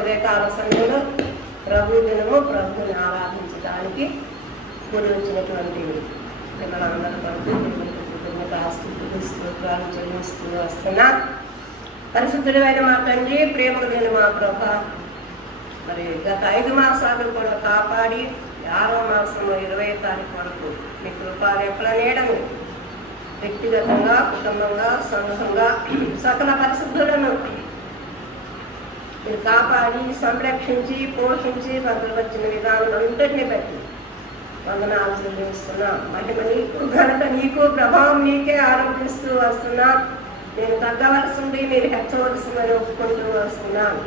ఉదయకాల సమయంలో ప్రభు దినము ప్రభుని ఆరాధించడానికి కూడి వచ్చినటువంటి పిల్లలందరూ కలిపి కృతజ్ఞతాస్తుతులు స్తోత్రాలు చెల్లిస్తూ వస్తున్నా. పరిశుద్ధుడైన మా తండ్రి, ప్రేమకు లేని మా ప్రభ, మరి గత 5 మాసాలు కూడా కాపాడి 6వ మాసంలో 20వ తారీఖు వరకు మీ కృపారేపల నీడని వ్యక్తిగతంగా, కుటుంబంగా, సంఘంగా సకల పరిశుద్ధులను మీరు కాపాడి సంరక్షించి పోషించి భద్రపరిచిన విధానం అంతటినీ బట్టి వందనాలు చెల్లిస్తున్నా. మహిమ నీకు, ఘనత నీకు, ప్రభావం నీకే ఆరోపిస్తూ వస్తున్నా. నేను తగ్గవలసింది, మీరు హెచ్చవలసిందని ఒప్పుకుంటూ వస్తున్నాను.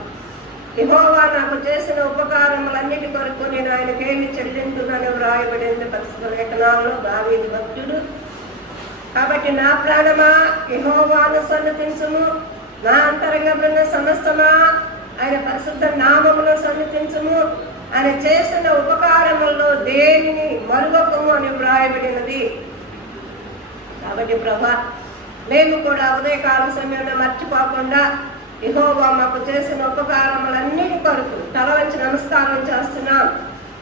యెహోవా నాకు చేసిన ఉపకారములన్నిటి కొరకు నేను ఆయనకేమి చెల్లించునని వ్రాయబడింది పరిశుద్ధ లేఖనాల్లో దావీదు భక్తుడు. కాబట్టి నా ప్రాణమా యెహోవాను సన్నతించుము, నా అంతరంగమున సమస్తమా ఆయన పరిశుద్ధ నామములో సన్నతించుము. ఆయన చేసిన ఉపకారములలో దేనిని మరువకము అని వ్రాయబడినది. కాబట్టి ప్రభా, మేము కూడా ఉదయకాల సమయంలో మర్చిపోకుండా యెహోవా మాకు చేసిన ఉపకారములన్నిటి కొరకు తల వంచి నమస్కారం చేస్తున్నాం.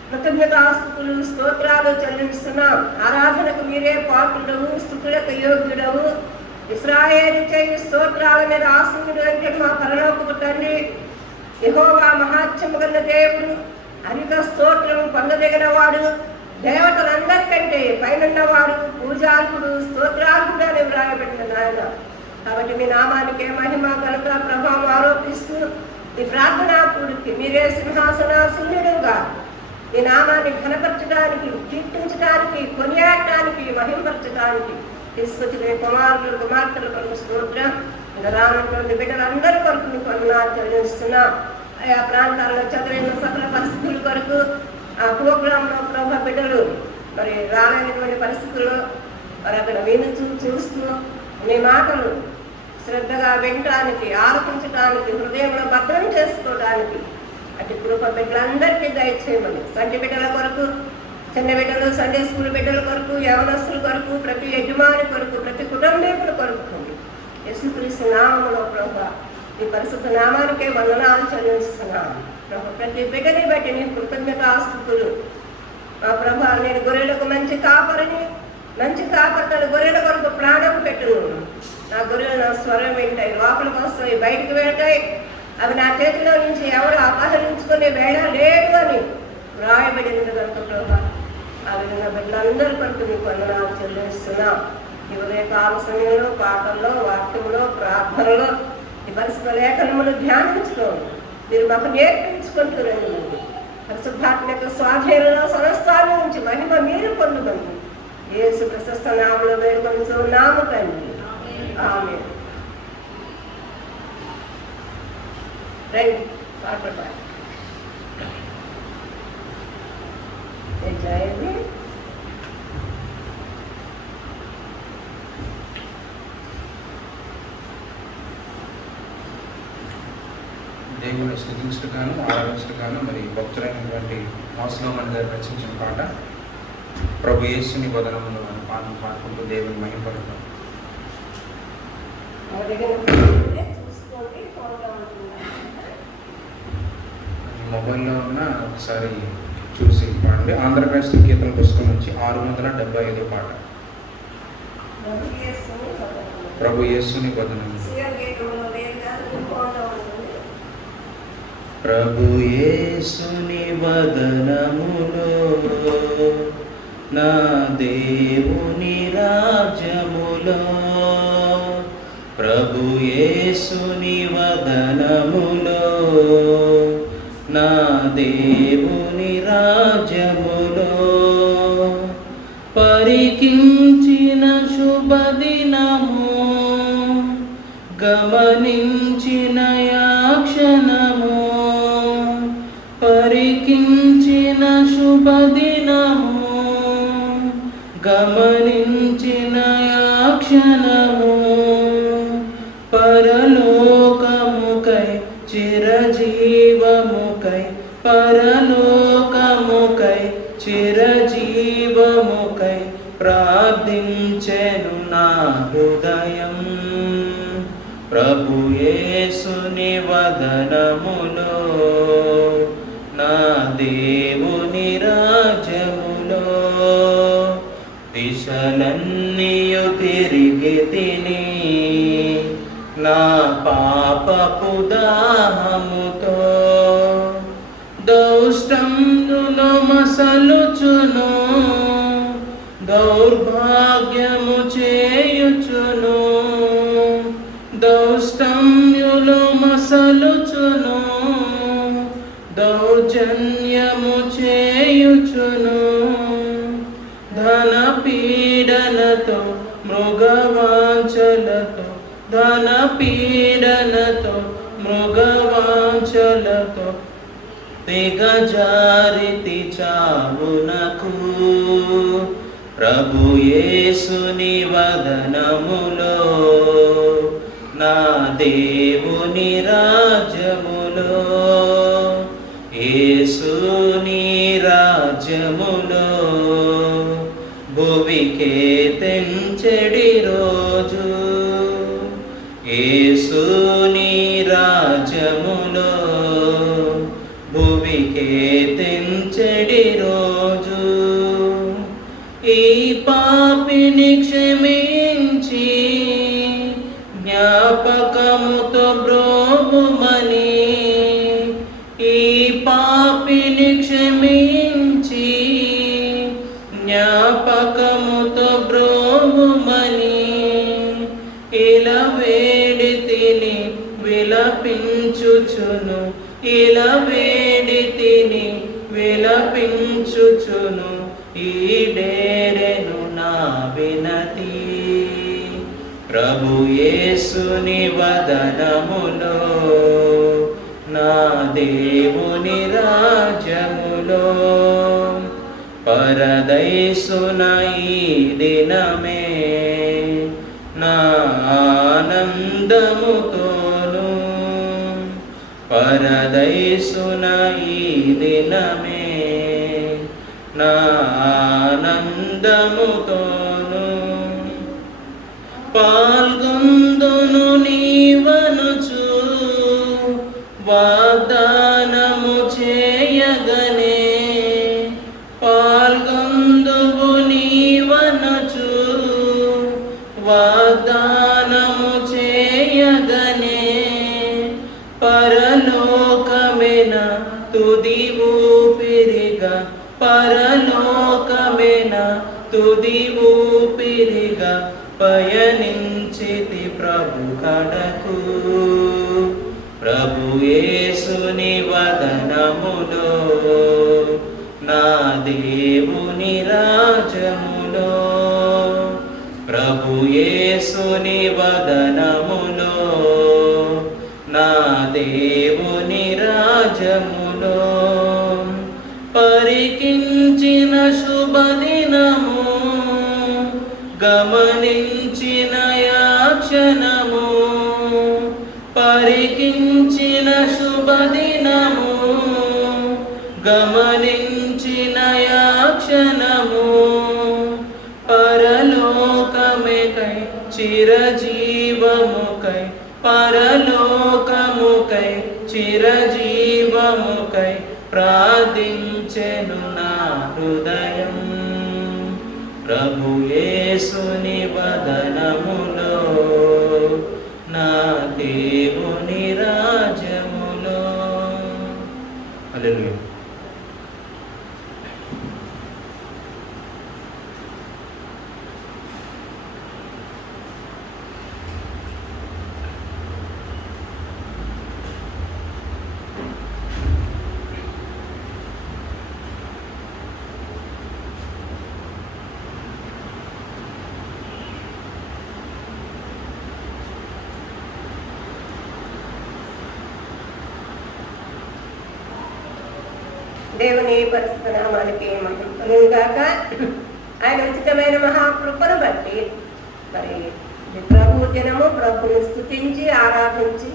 కృతజ్ఞతాస్తుతులు స్తోత్రాలు చెల్లిస్తున్నాం. ఆరాధనకు మీరే పాత్రుడవు, స్తుతులకు యోగ్యుడవు. ఇశ్రాయేలు చేయు స్తోత్రాల మీద ఆసీనుడు అంటే మా పరలోకపు తండ్రి యెహోవా మహాత్మ్యము గల దేవుడు, అధిక స్తోత్రము పొందదగిన వాడు, దేవతలందరికంటే పైనన్నవాడు, పూజార్కుడు, స్తోత్రార్కుడు అని వ్రాయబడిన నాయన. కాబట్టి మీ నామానికే మహిమ, ఘనత, ప్రభావం ఆరోపిస్తూ ఈ ప్రార్థనాకుడికి మీరే సింహాసనాసీనుడుగా ఈ నామాన్ని ఘనపరచడానికి, కీర్తించడానికి, కొనియాడటానికి, మహిమపరచడానికి తీసుకొచ్చిన కుమారులు కుమార్తెల కొరకు స్తోత్రం. ఇంకా రానటువంటి బిడ్డలందరి కొరకు మీకు వందనాలు చెల్లిస్తున్నా. ఆయా ప్రాంతాల్లో చదివిన సకల పరిస్థితుల కొరకు ఆ ప్రోగ్రాంలో ప్రభ బిడ్డలు మరి రాలేనటువంటి పరిస్థితుల్లో మరి అక్కడ చూస్తూ మీ మాటలు శ్రద్ధగా వినటానికి, ఆలోచించడానికి, హృదయంలో భద్రం చేసుకోవడానికి అటు కృప బిడ్డలందరికీ దయచేయమని, సంటి బిడ్డల కొరకు, చిన్న బిడ్డలు, సండే స్కూల్ బిడ్డల కొరకు, యవనస్తుల కొరకు, ప్రతి యజమాని కొరకు, ప్రతి కుటుంబీకుల కొరకు యేసుక్రీస్తు నామములో ప్రభా ఈ పరిశుద్ధ నామానికే వందనాలు చెల్లిస్తున్నాను. ప్రభు ప్రతి బిడ్డని బట్టి నీ కృతజ్ఞతాస్తుతులు. మా ప్రభా, నేను గొర్రెలకు మంచి కాపరిని, మంచి కాపరి గొర్రెల కొరకు ప్రాణం పెట్టును. నా గొర్రెలు నా స్వరం వింటాయి, లోపలికి వస్తాయి, బయటకు వెళ్తాయి. అవి నా చేతిలో నుంచి ఎవరు అపహరించుకునే వేళ లేదు అని వ్రాయబడినది కనుక ప్రభా, ఆ విధంగా బిడ్డలందరి కొరకు నీకు వందనాలు చెల్లిస్తున్నాం. ఈ ఉదయకాల సమయంలో పాటల్లో, వాక్యంలో, ప్రార్థనలో ఈ పరిశుద్ధ లేఖనములు ధ్యానించుకోండి. మీరు మాకు నేర్పించుకుంటున్నాను. పరిశుద్ధాత్మ యొక్క స్వాధీనంలో సమస్తాన్ని నుంచి మహిమ మీరు పొందుకోండి. యేసు ప్రశస్త నామములో వేడుకొనుచున్నాము తండ్రి, ఆమేన్. రండి పాట పాడి జయండి. దేవుని స్తుతించగాను, ఆరాధించగాను మరి భక్తులైనటువంటి మోసలోమన్ గారు రచించిన పాట ప్రభు యేసుని వదనములో అని పాటలు పాడుకుంటూ దేవుని మహిమపడతాం. మొబైల్లో ఉన్న ఒకసారి చూసి పాడండి. ఆంధ్రప్రదేశ్ కీర్తన పుస్తకం నుంచి 675 పాట ప్రభు యేసుని వదనము. ప్రభు యేసుని వదనములో నా దేవుని రాజ్యములో, ప్రభు యేసుని వదనములో నా దేవుని రాజ్యములో, పరికించిన శుభదినము, గమనించిన యాక్షణము, పరికించిన శుభదినము, గమనించిన యాక్షణము, పరలోకముకై చిరజీవముకై, పరలోకముకై చిరజీవముకై ప్రార్థించెను నా హృదయం. ప్రభు యేసు యేసుని వదనములో నా దేవుని రాజ్యములో దిశలన్నీయు తిరిగి తిని నా పాపపు దాహముతో దౌష్టములో మసలుచును దౌర్భాగ్యము చేయుచును దౌష్టమ్యులో మసలుచును దౌర్జన్యము చేయుచును ధన పీడనతో మృగవాంఛలతో ధన పీడనతో మృగవాంఛలతో దిగజారితి చావునకు ప్రభు యేసుని వదనములో నా దేవుని రాజ్యములో యేసుని రాజ్యములో భువికే తెంచెడి రోజు యేసుని రాజ్యములో భువికే తెంచెడి రోజు ఈ పాపిని క్షమించి జ్ఞాపకముతో బ్రోవుమని ఈ పాపిని క్షమించి జ్ఞాపకముతో బ్రోవుమని ఇలా వేడి తిని విలపించుచును ఇలా వేడి తిని విలపించుచును ఈడేరెను నా వినతి ప్రభు యేసుని వదనములో నా దేవుని రాజ్యములో పరదైసున ఈ దినమే నా ఆనందముతోను పరదైసున ఈ దినమే నా ఆనందముతోను పాల్గొందును నీవనుచు వాగ్దానము చేయగనే పాల్గొందువు నీవనుచు వాగ్దానము చేయగనే పరలోకమెన తుది ఊపిరిగా పరలోకమెన తుది ఊపిరిగా పయనించితి ప్రభు కడకు ప్రభు యేసుని వదనములో నా దేవుని రాజ్యములో ప్రభు యేసుని వదనములో నా దేవుని రాజ్యములో పరికించిన శుభదినము గమనించిన యాక్షణము పరికించిన శుభదినము గమనించిన యాక్షణము పరలోకముకై చిరజీవముకై పరలోకముకై చిరజీవముకై ప్రార్థించెను నా హృదయం ప్రభు యేసుని వదనములో నా దేవుని రాజ్యములో హల్లెలూయా. దేవుని పరిశుద్ధ నామానికి మహిమ గాక. ఆయన ఉచితమైన మహాకృపను బట్టి మరి ప్రభు దినము ప్రభుని స్తుతించి ఆరాధించి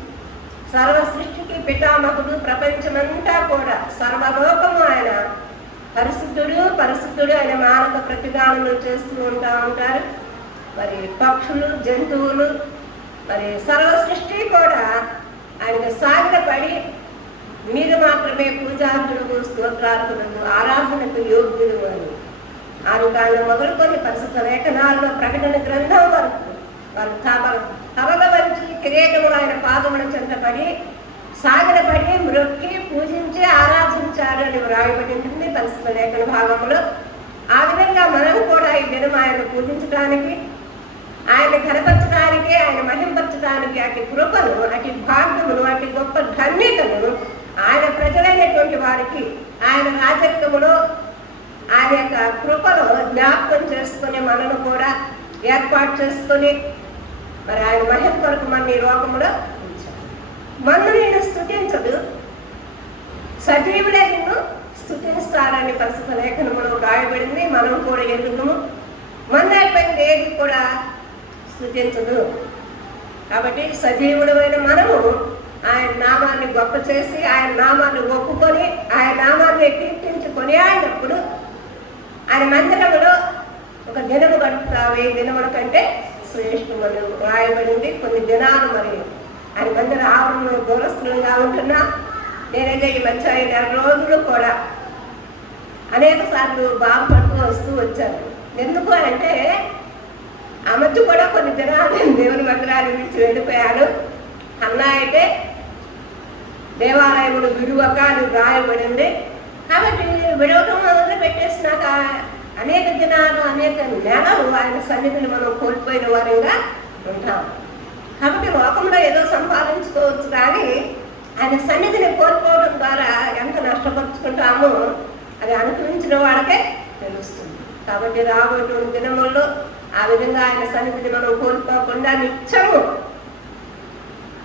సర్వ సృష్టికి పితామహుడు ప్రపంచమంతా కూడా సర్వలోకము ఆయన పరిశుద్ధుడు పరిశుద్ధుడు ఆయన మానవ ప్రతిగానములు చేస్తూ ఉంటారు. మరి పక్షులు జంతువులు మరి సర్వ సృష్టి కూడా ఆయనకు సాగిలపడి మీరు మాత్రమే పూజార్హులకు, స్తోత్రార్హులకు, ఆరాధనకు యోగ్యులు అని ఆరుగాళ్ళు మొదలుకొని పరిశుద్ధ లేఖనాల్లో ప్రకటన గ్రంథం వరకు వారు తమల వంచి కిరీటము ఆయన పాదముల చెంతపడి సాగిలపడి మ్రొక్కి పూజించి ఆరాధించారు అని వ్రాయబడి ఉంటుంది పరిశుద్ధ లేఖన భాగంలో. ఆ విధంగా మనం కూడా ఈ దినం ఆయన పూజించడానికి, ఆయన ఘనపరచడానికి, ఆయన మహింపరచడానికి అటు కృపను, అటు భాగ్యమును, అటు గొప్ప ధన్యతను ఆయన ప్రజలైనటువంటి వారికి ఆయన రాజత్వములో ఆయన యొక్క కృపలో జ్ఞాపకం చేసుకుని మనను కూడా ఏర్పాటు చేసుకుని మరి ఆయన మహిమ కొరకు మన ఈ లోకంలో ఉంచారు. మన్ను నేను స్తుతించదు, సజీవులే నిన్ను స్తుతిస్తారని పరిశుద్ధ లేఖనములో రాయబడింది. మనం కూడా ఎదుగుము, మన్నైపోయింది ఏది కూడా స్తుతించదు. కాబట్టి సజీవుడమైన మనము ఆయన నామాన్ని గొప్ప చేసి, ఆయన నామాన్ని ఒప్పుకొని, ఆయన నామాన్ని కీర్తించుకొని ఆయనప్పుడు ఆయన మందిరములో ఒక దినము గడుపుతా 1000 దినముల కంటే శ్రేష్టమని రాయబడింది. కొన్ని దినాలు మరి ఆయన మందిర ఆవరణలో దూరస్తులుగా ఉంటున్నా నేనైతే ఈ మధ్య 5 రోజులు కూడా అనేక సార్లు బాగుపడుతూ వస్తూ వచ్చాను. ఎందుకు అంటే ఆ మధ్య కూడా కొన్ని దినాలు నేను దేవుని మందిరాన్ని విడిచి వెళ్ళిపోయాను. అన్నా అయితే దేవాలయములు విడువక అని రాయబడింది. కాబట్టి విడవటం మొదలు పెట్టేసినాక అనేక దినాలు, అనేక నెలలు ఆయన సన్నిధిని మనం కోల్పోయిన వారంగా ఉంటాం. కాబట్టి లోకంలో ఏదో సంపాదించుకోవచ్చు, కానీ ఆయన సన్నిధిని కోల్పోవడం ద్వారా ఎంత నష్టపరుచుకుంటామో అది అనుభవించిన వాళ్ళకే తెలుస్తుంది. కాబట్టి రాబోయే దినముల్లో ఆ విధంగా ఆయన సన్నిధిని మనం కోల్పోకుండా నిత్యము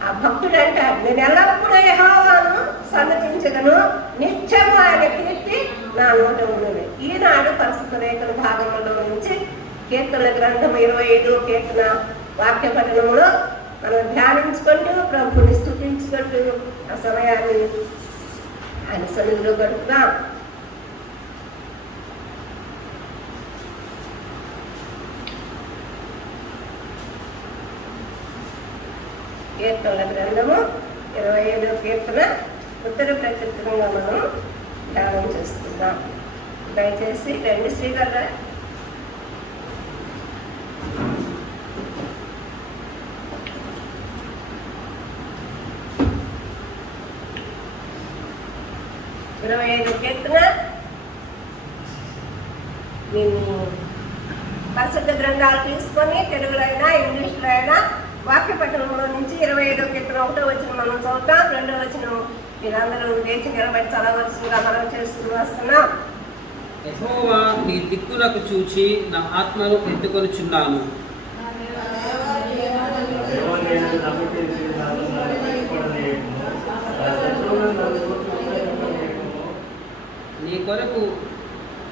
ఆ భక్తుడు అంటారు, నేను ఎల్లప్పుడూ యెహోవాను సన్నతించగను, నిత్యము ఆయన కీర్తి నా నోట ఉన్నది. ఈనాడు పరిశుద్ధ లేఖన భాగంలో నుంచి కీర్తనల గ్రంథం 25 కీర్తన వాక్య పఠనములో మనం ధ్యానించుకుంటూ ప్రభుని స్తుతించుకుంటూ ఆ సమయాన్ని ఆయన సన్నిధిలో గడుపుతాం. కీర్తనల గ్రంథము 25 కీర్తన ఉత్తర ప్రత్యుత్తరంగా మనం ధ్యానం చేస్తున్నాం. దయచేసి రండి శ్రీగారు. ఇరవై 25 కీర్తన నేను పరిశుద్ధ గ్రంథాలు తీసుకొని తెలుగులో అయినా ఇంగ్లీష్లో అయినా వాక్య పట్టణంలో నుంచి 25 కీర్తన 1వ వచనం మనం చదువుతాం. 2వ వచనం మీరందరూ లేచి నిలబడి చదవలసిందిగా మనం చేస్తూ వస్తున్నాం. యెహోవా నీ దిక్కులకు చూచి నా ఆత్మను ఎత్తుకొనుచున్నాను.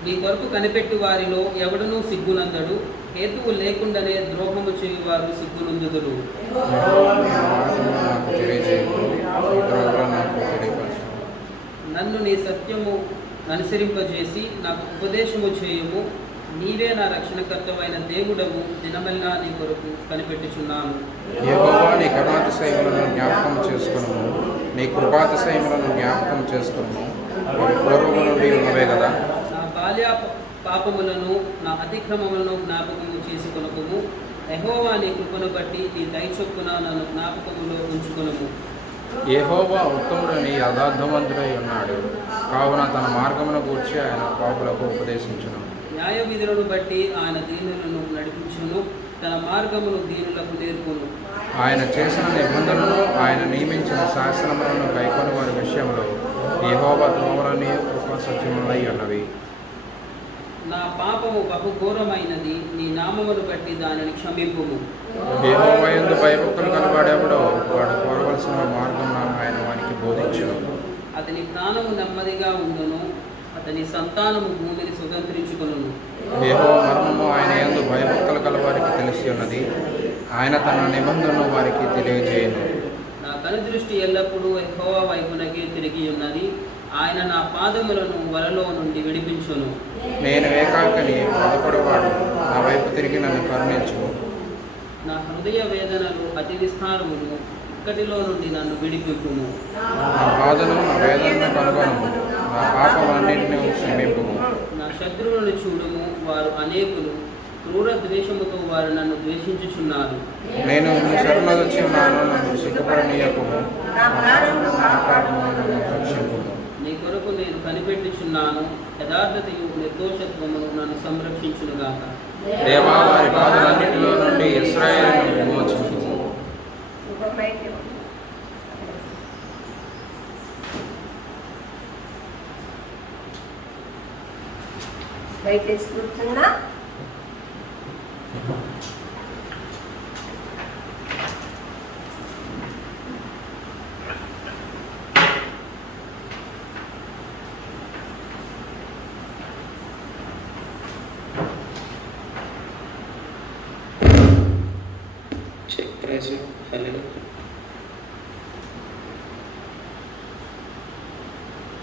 నీ కొరకు కనిపెట్టు వారిలో ఎవడనూ సిగ్గునందడు, హేతువు లేకుండానే ద్రోహము చేయువారు సిగ్గునందుదురు. నన్ను నీ సత్యము అనుసరింపజేసి నాకు ఉపదేశము చేయుము. నీవే నా రక్షణకర్తవైన దేవుడవు, దినమెల్లా నీ కొరకు కనిపెట్టుచున్నాను. యెహోవా నీ కరుణాతిశయములను జ్ఞాపకం చేసుకొనుము, నీ కృపాతిశయములను జ్ఞాపకం చేసుకొనుము. పూర్వము నుండి ఉన్నవే కదా. నా బాల్య పాపములను నా అతిక్రమములను జ్ఞాపకము చేసుకొనుము. యెహోవా నీ కృపను బట్టి నీ దయ చొప్పున నన్ను జ్ఞాపకములో ఉంచుకొనుము. యెహోవా ఉత్తముడని యథార్థవంతుడై ఉన్నాడు, కావున తన మార్గమును గూర్చి ఆయన పాపులకు ఉపదేశించును. న్యాయ విధులను బట్టి ఆయన దీనులను నడిపించును, తన మార్గమును దీనులకు నేర్పును. ఆయన చేసిన నిబంధనలను, ఆయన నియమించిన శాసనములను కైకొని వారి విషయంలో యెహోవా త్రోవలని కృపాసత్యములై ఉన్నవి. నా పాపము బహుఘోరమైనది, నీ నామమును బట్టి దానిని క్షమింపుము. యెహోవా యందు భయభక్తులు కనబడేవాడో వాడు కోరవలసిన మార్గం ఆయన వానికి బోధించును. అతని ప్రాణము నెమ్మదిగా ఉండును, అతని సంతానము భూమిని స్వతంత్రించుకొనును. యెహోవా మర్మము ఆయన యందు భయభక్తులు కలవారికి తెలిసి ఉన్నది, ఆయన తన నిబంధనను వారికి తెలియజేయను. నా కనుదృష్టి ఎల్లప్పుడూ యెహోవా వైపునకే తిరిగి ఉన్నది, ఆయన నా పాదములను వలలో నుండి విడిపించును. నేను ఏకాకిని, బాధపడేవాడు నా వైపు తిరిగి నన్ను కరుణించు. నా హృదయ వేదనలు అతి విస్తారములు, ఇక్కడిలో నుండి నన్ను విడిపింపుము. నా బాధను నా వేదనను కనుగొనుము. నా పాపమన్నిటిని క్షమింపుము. నా శత్రువులను చూడుము, వారు అనేకులు. క్రూర ద్వేషముతో వారు నన్ను ద్వేషించుచున్నారు. నేను నీ శరణొచ్చి ఉన్నాను, నన్ను సిగ్గుపడనీయకుము. నా ప్రాణమును కాపాడుము, నన్ను రక్షింపుము. నీ కొరకు నేను కనిపెట్టుచున్నాను. యథార్థతయు నిర్దోషత్వమును నన్ను సంరక్షించునుగాక. దేవా, వారి బాధలన్నిటిలో నుండి ఇశ్రాయేలును విమోచించుము. శుభమైతే దయచేసి కూర్చున్నా.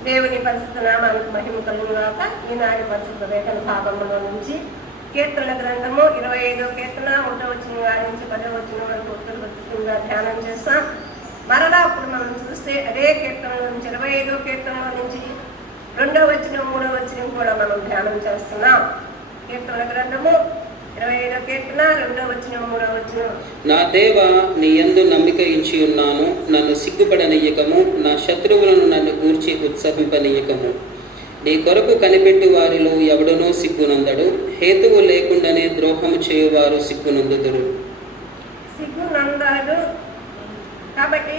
దేవుని పరిశుద్ధ నామానికి మహిమ కలుగుగాక. ఈనాటి పరిశుద్ధ లేఖన భాగంలో నుంచి కీర్తన గ్రంథము 25వ కీర్తన 1వ వచనం నుంచి 10వ వచనం వరకు ఉత్తరగా ధ్యానం చేస్తాం. మరలా అప్పుడు మనం చూస్తే అదే కీర్తనలో నుంచి 25వ కీర్తనలో నుంచి 2వ వచనం 3వ వచనం కూడా మనం ధ్యానం చేస్తున్నాం. కీర్తన గ్రంథము 25వ కీర్తన 2వ వచనం 3వ వచనం. నా దేవ, నీ యందు నమ్మిక ఉంచి ఉన్నాను. నన్ను సిగ్గుపడనీయకము. నా శత్రువులను నన్ను గూర్చి ఉత్సహింపనీయకము. నీ కొరకు కనిపెట్టు వారిలో ఎవడనో సిగ్గునందడు. హేతువు లేకుండానే ద్రోహము చేయువారు సిగ్గునందుదురు. సిగ్గునందడు కాబట్టి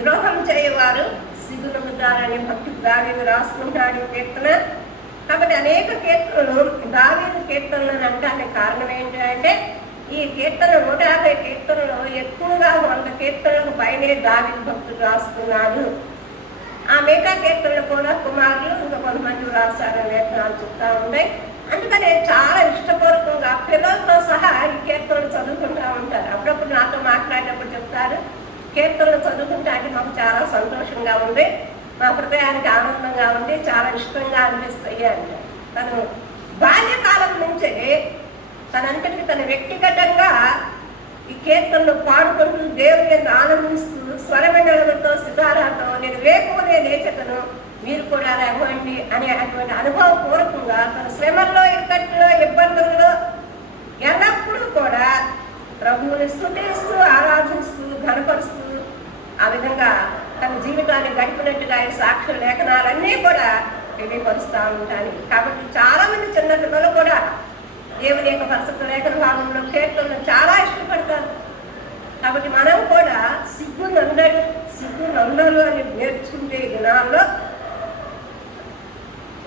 ద్రోహం చేయవారు సిగ్గునందుతారని భక్తుడు దావీదు రాసుకుంటాడు కీర్తన. కాబట్టి అనేక కీర్తనలు దావీదు కీర్తనలు అనడానికి కారణం ఏంటంటే ఈ కీర్తన 150 కీర్తనలు ఎక్కువగా 100 కీర్తనలకు పైనే దావీదు భక్తుడు రాసుకున్నాడు. ఆ మిగతా కీర్తనలు కూడా కుమారులు ఇంకా కొంతమంది రాశారని లేఖనాలు చెప్తా ఉన్నాయి. అందుకనే చాలా ఇష్టపూర్వకంగా పిల్లలతో సహా ఈ కీర్తనలు చదువుకుంటూ ఉంటారు. అప్పుడప్పుడు నాతో మాట్లాడినప్పుడు చెప్తారు, కీర్తనలు చదువుకుంటా అంటే మాకు చాలా సంతోషంగా ఉంది, మా హృదయానికి ఆనందంగా ఉంది, చాలా ఇష్టంగా అనిపిస్తాయి అంటే. తను బాల్యకాలం నుంచే తనంతటికి తన వ్యక్తిగతంగా ఈ కీర్తనలు పాడుకుంటూ దేవుని ఆనందిస్తూ స్వరమండలతో సితారాతో నేను వేకువనే లేచతను మీరు కూడా లేవండి అనే అటువంటి అనుభవపూర్వకంగా తన శ్రమల్లో ఇక్కట్లో ఇబ్బందుల్లో ఎల్లప్పుడూ కూడా ప్రభువుని స్తుతిస్తూ ఆరాధిస్తూ ఘనపరుస్తూ ఆ విధంగా తన జీవితాన్ని గడిపినట్టుగా ఈ సాక్ష్య లేఖనాలన్నీ కూడా తెలియపరుస్తూ ఉంటాయి. కాబట్టి చాలా మంది చిన్న పిల్లలు కూడా దేవుని యొక్క పరిశుద్ధ లేఖన భాగంలో కీర్తనలు చాలా ఇష్టపడతారు. కాబట్టి మనం కూడా సిగ్గునందరు అని నేర్చుకుంటే ఈ దినాల్లో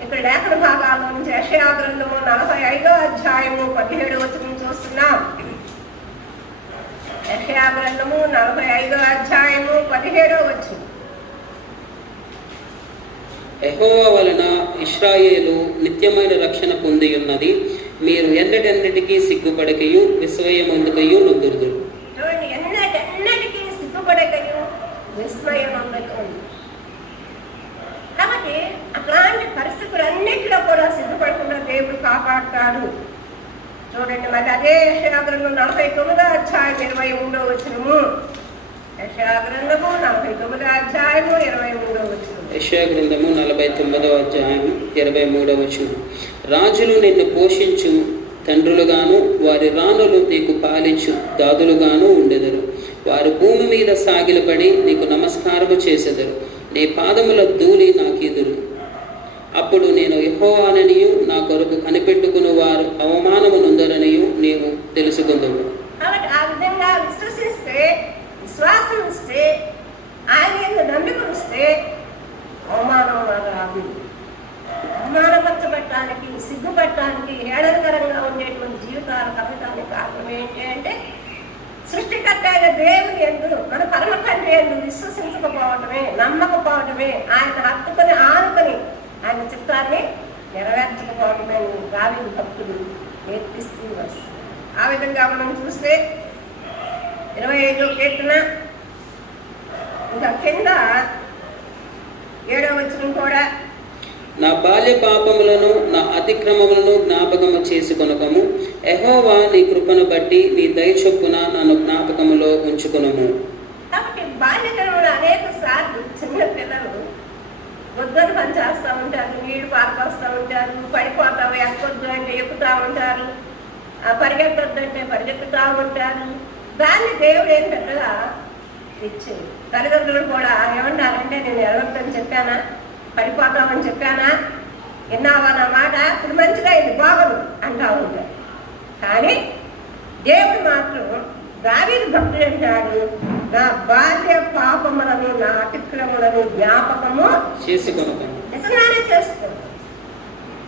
ఇక్కడ లేఖన భాగాల్లో నుంచి యెషయా గ్రంథము 45వ అధ్యాయము 17వ వచనం చూస్తున్నాం. యెషయా గ్రంథము 45వ అధ్యాయము 17వ వచనం. యెహోవా వలన ఇశ్రాయేలు నిత్యమైన రక్షణ పొంది ఉన్నది. మీరు ఎన్నటెన్నటికీ సిగ్గుపడకయు విస్మయమందుకయు నొందుదురు. చూడండి, ఎన్నటికీ సిగ్గుపడకయు విస్మయమందుకయు. కాబట్టి అట్లాంటి పరిస్థితులన్నింటిలో కూడా సిగ్గుపడకుండా దేవుడు కాపాడుతాడు. చూడండి, మరి అదే యెషయా గ్రంథం 49వ అధ్యాయం 23వ వచనము. యెషయా గ్రంథము 49వ అధ్యాయము 23వ వచనం. యెషయా గ్రంథము 49వ అధ్యాయం 23వ వచనం. రాజులు నిన్ను పోషించు తండ్రులుగాను, వారి రాణులు నీకు పాలించు దాదులుగాను ఉండెదరు. వారు భూమి మీద సాగిలపడి నీకు నమస్కారము చేసెదరు. నీ పాదముల ధూళి నాకెదురు. అప్పుడు నేను యెహోవాననియు నా కొరకు కనిపెట్టుకుని వారు అవమానము నొందరనియు నీవు తెలుసుకుందువు. కాబట్టి ఆ విధంగా విశ్వసిస్తే, విశ్వాసం ఇస్తే, ఆయన నమ్మిక ఉంటే అవమానం రాదు. అవమానపరచబట్టడానికి, సిగ్గుపట్టడానికి, ఏడనకరంగా ఉండేటువంటి జీవితాలు కలగడానికి కారణం ఏంటి అంటే సృష్టికర్త అయిన దేవుని యందు మన పరమ తండ్రి యందు విశ్వసించకపోవటమే, నమ్మకపోవటమే, ఆయన హత్తుకొని ఆనుకొని ఆయన చిత్తాన్ని నెరవేర్చకపోవటమే దావీదు భక్తుడు నేర్పిస్తూ వస్తుంది. ఆ విధంగా మనం చూస్తే 25వ కీర్తన ఇంకా కింద 7వ వచనం కూడా, నా బాల్య పాపములను నా అతిక్రమములను జ్ఞాపకము చేసుకొనకము. యెహోవా నీ కృపను బట్టి నీ దయ చొప్పున నన్ను జ్ఞాపకములో ఉంచుకొనుము. కాబట్టి బాల్యకాలంలో అనేక సార్లు చిన్న పిల్లలు వద్దని పని చేస్తూ ఉంటారు, నీళ్లు పారిపోస్తూ ఉంటారు, పడిపోతావు ఎక్కొద్దు అంటే ఎక్కుతూ ఉంటారు, పరిగెత్తొద్దు అంటే పరిగెత్తుతూ ఉంటారు. దాన్ని దేవుడు ఏం పెద్దగా ఇచ్చింది. తల్లిదండ్రులు కూడా ఏమన్నారంటే నేను ఎడవద్దని చెప్పానా, పడిపోతామని చెప్పానా, విన్నావా నా మాట, ఇప్పుడు మంచిగా ఇది బాగదు అంటూ ఉంటారు. కానీ దేవుడు మాత్రం దావీదు భక్తుడు అంటాడు, నా బాల్య పాపములను నా అతిక్రములను జ్ఞాపకము చేసుకొనకండి. నిజంగానే చేస్తాడు.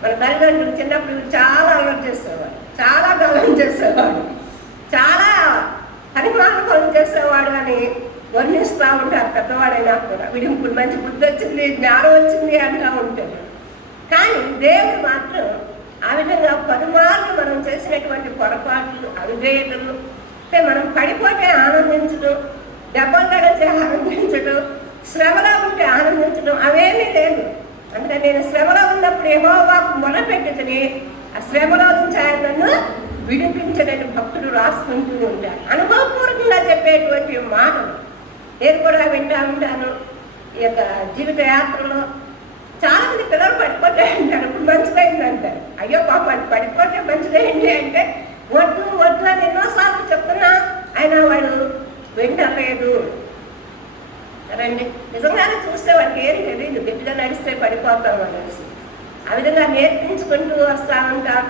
మన తల్లిదండ్రులు చిన్నప్పుడు చాలా అలవాటు చేసేవాడు, చాలా గౌరవం చేసేవాడు, చాలా పనిమాల పనులు చేసేవాడు అని వర్ణిస్తూ ఉంటారు పెద్దవాడైనా కూడా. వీడికి ఇప్పుడు మంచి బుద్ధి వచ్చింది, జ్ఞానం వచ్చింది అంటూ ఉంటాడు. కానీ దేవుడు మాత్రం ఆ విధంగా పలుమార్లు మనం చేసినటువంటి పొరపాట్లు, అవిధేయతలు, అంటే మనం పడిపోతే ఆనందించడం, దెబ్బలు తగిలితే ఆనందించడం, శ్రమలో ఉంటే ఆనందించడం అవేమీ లేదు. అందుకని నేను శ్రమలో ఉన్నప్పుడు యెహోవాకు మొరపెట్టుకుని ఆ శ్రమలో నుంచి ఆయన నన్ను విడిపించలేని భక్తుడు రాసుకుంటూ ఉంటాడు. అనుభవపూర్వకంగా చెప్పేటువంటి మాటలు నేను కూడా వింటూ ఉంటాను. ఈ యొక్క జీవిత యాత్రలో చాలామంది పిల్లలు పడిపోతే అంటారు, ఇప్పుడు మంచిదైంది అంటారు. అయ్యో పాప పడిపోతే మంచిదైంది అంటే వద్దు వద్దు అని ఎన్నోసార్లు చెప్తున్నా ఆయన వాడు వింటలేదు. రండి, నిజంగానే చూస్తే వాడికి ఏం తెలియదు, గట్టిగా నడిస్తే పడిపోతాం అనేసి. ఆ విధంగా నేర్పించుకుంటూ వస్తూ ఉంటారు.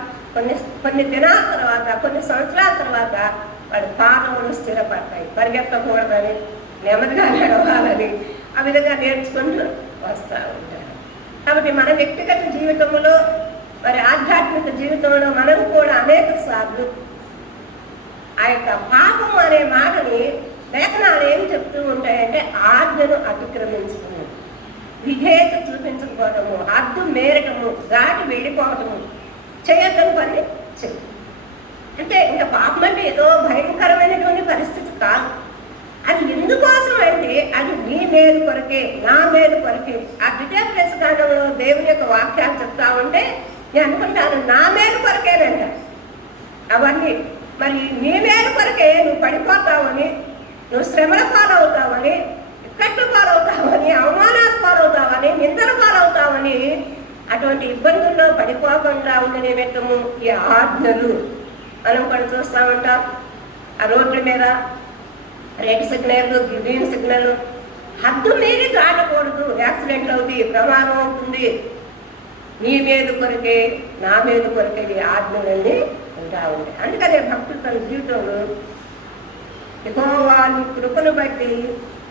కొన్ని దినాల తర్వాత, కొన్ని సంవత్సరాల తర్వాత వాడి పాదములు స్థిరపడతాయి. పరిగెత్తకూడదని, నెమ్మదిగా నడవాలని ఆ విధంగా నేర్చుకుంటూ వస్తూ ఉంటారు. కాబట్టి మన వ్యక్తిగత జీవితంలో, మరి ఆధ్యాత్మిక జీవితంలో మనం కూడా అనేక సార్లు ఆ యొక్క పాపం అనే మాటని లేఖనాలు ఏం చెప్తూ ఉంటాయంటే ఆజ్ఞను అతిక్రమించడము, విధేయత చూపించకపోవటము, హద్దు మేరటము, దాటి వెళ్ళిపోవటము, చేయొద్దని పని చెయ్యి. అంటే ఇంకా పాపం అంటే ఏదో భయంకరమైనటువంటి పరిస్థితి కాదు. అది ఎందుకోసం అంటే అది నీ మేలు కొరకే, నా మేలు కొరకే. ఆ ద్వితీయోపదేశకాండంలో దేవుని యొక్క వాక్యాలు చెప్తా ఉంటే నేను అనుకుంటాను, నా మేలు కొరకేనంట అవన్నీ. మరి నీ మేలు కొరకే నువ్వు పడిపోతావని, నువ్వు శ్రమల పాలవుతావని, ఇక్కట్లు పాలవుతావని, అవమానాలు పాలవుతావని, నిందల పాలవుతావని, అటువంటి ఇబ్బందుల్లో పడిపోకుండా ఉండే నిమిత్తము ఈ ఆజ్ఞలు మనం కూడా చూస్తూ ఉంటాం. ఆ రోడ్ల మీద రెడ్ సిగ్నల్, గ్రీన్ సిగ్నల్, హద్దు మీరి దాటకూడదు, యాక్సిడెంట్ అవుతుంది, ప్రమాదం అవుతుంది. నీ మీద కొరకే, నా మీద కొరకే ఈ ఆజ్ఞలన్నీ ఉంటా ఉంటాయి. అందుకనే భక్తులు తన జీవితంలో యెహోవా నీ కృపను బట్టి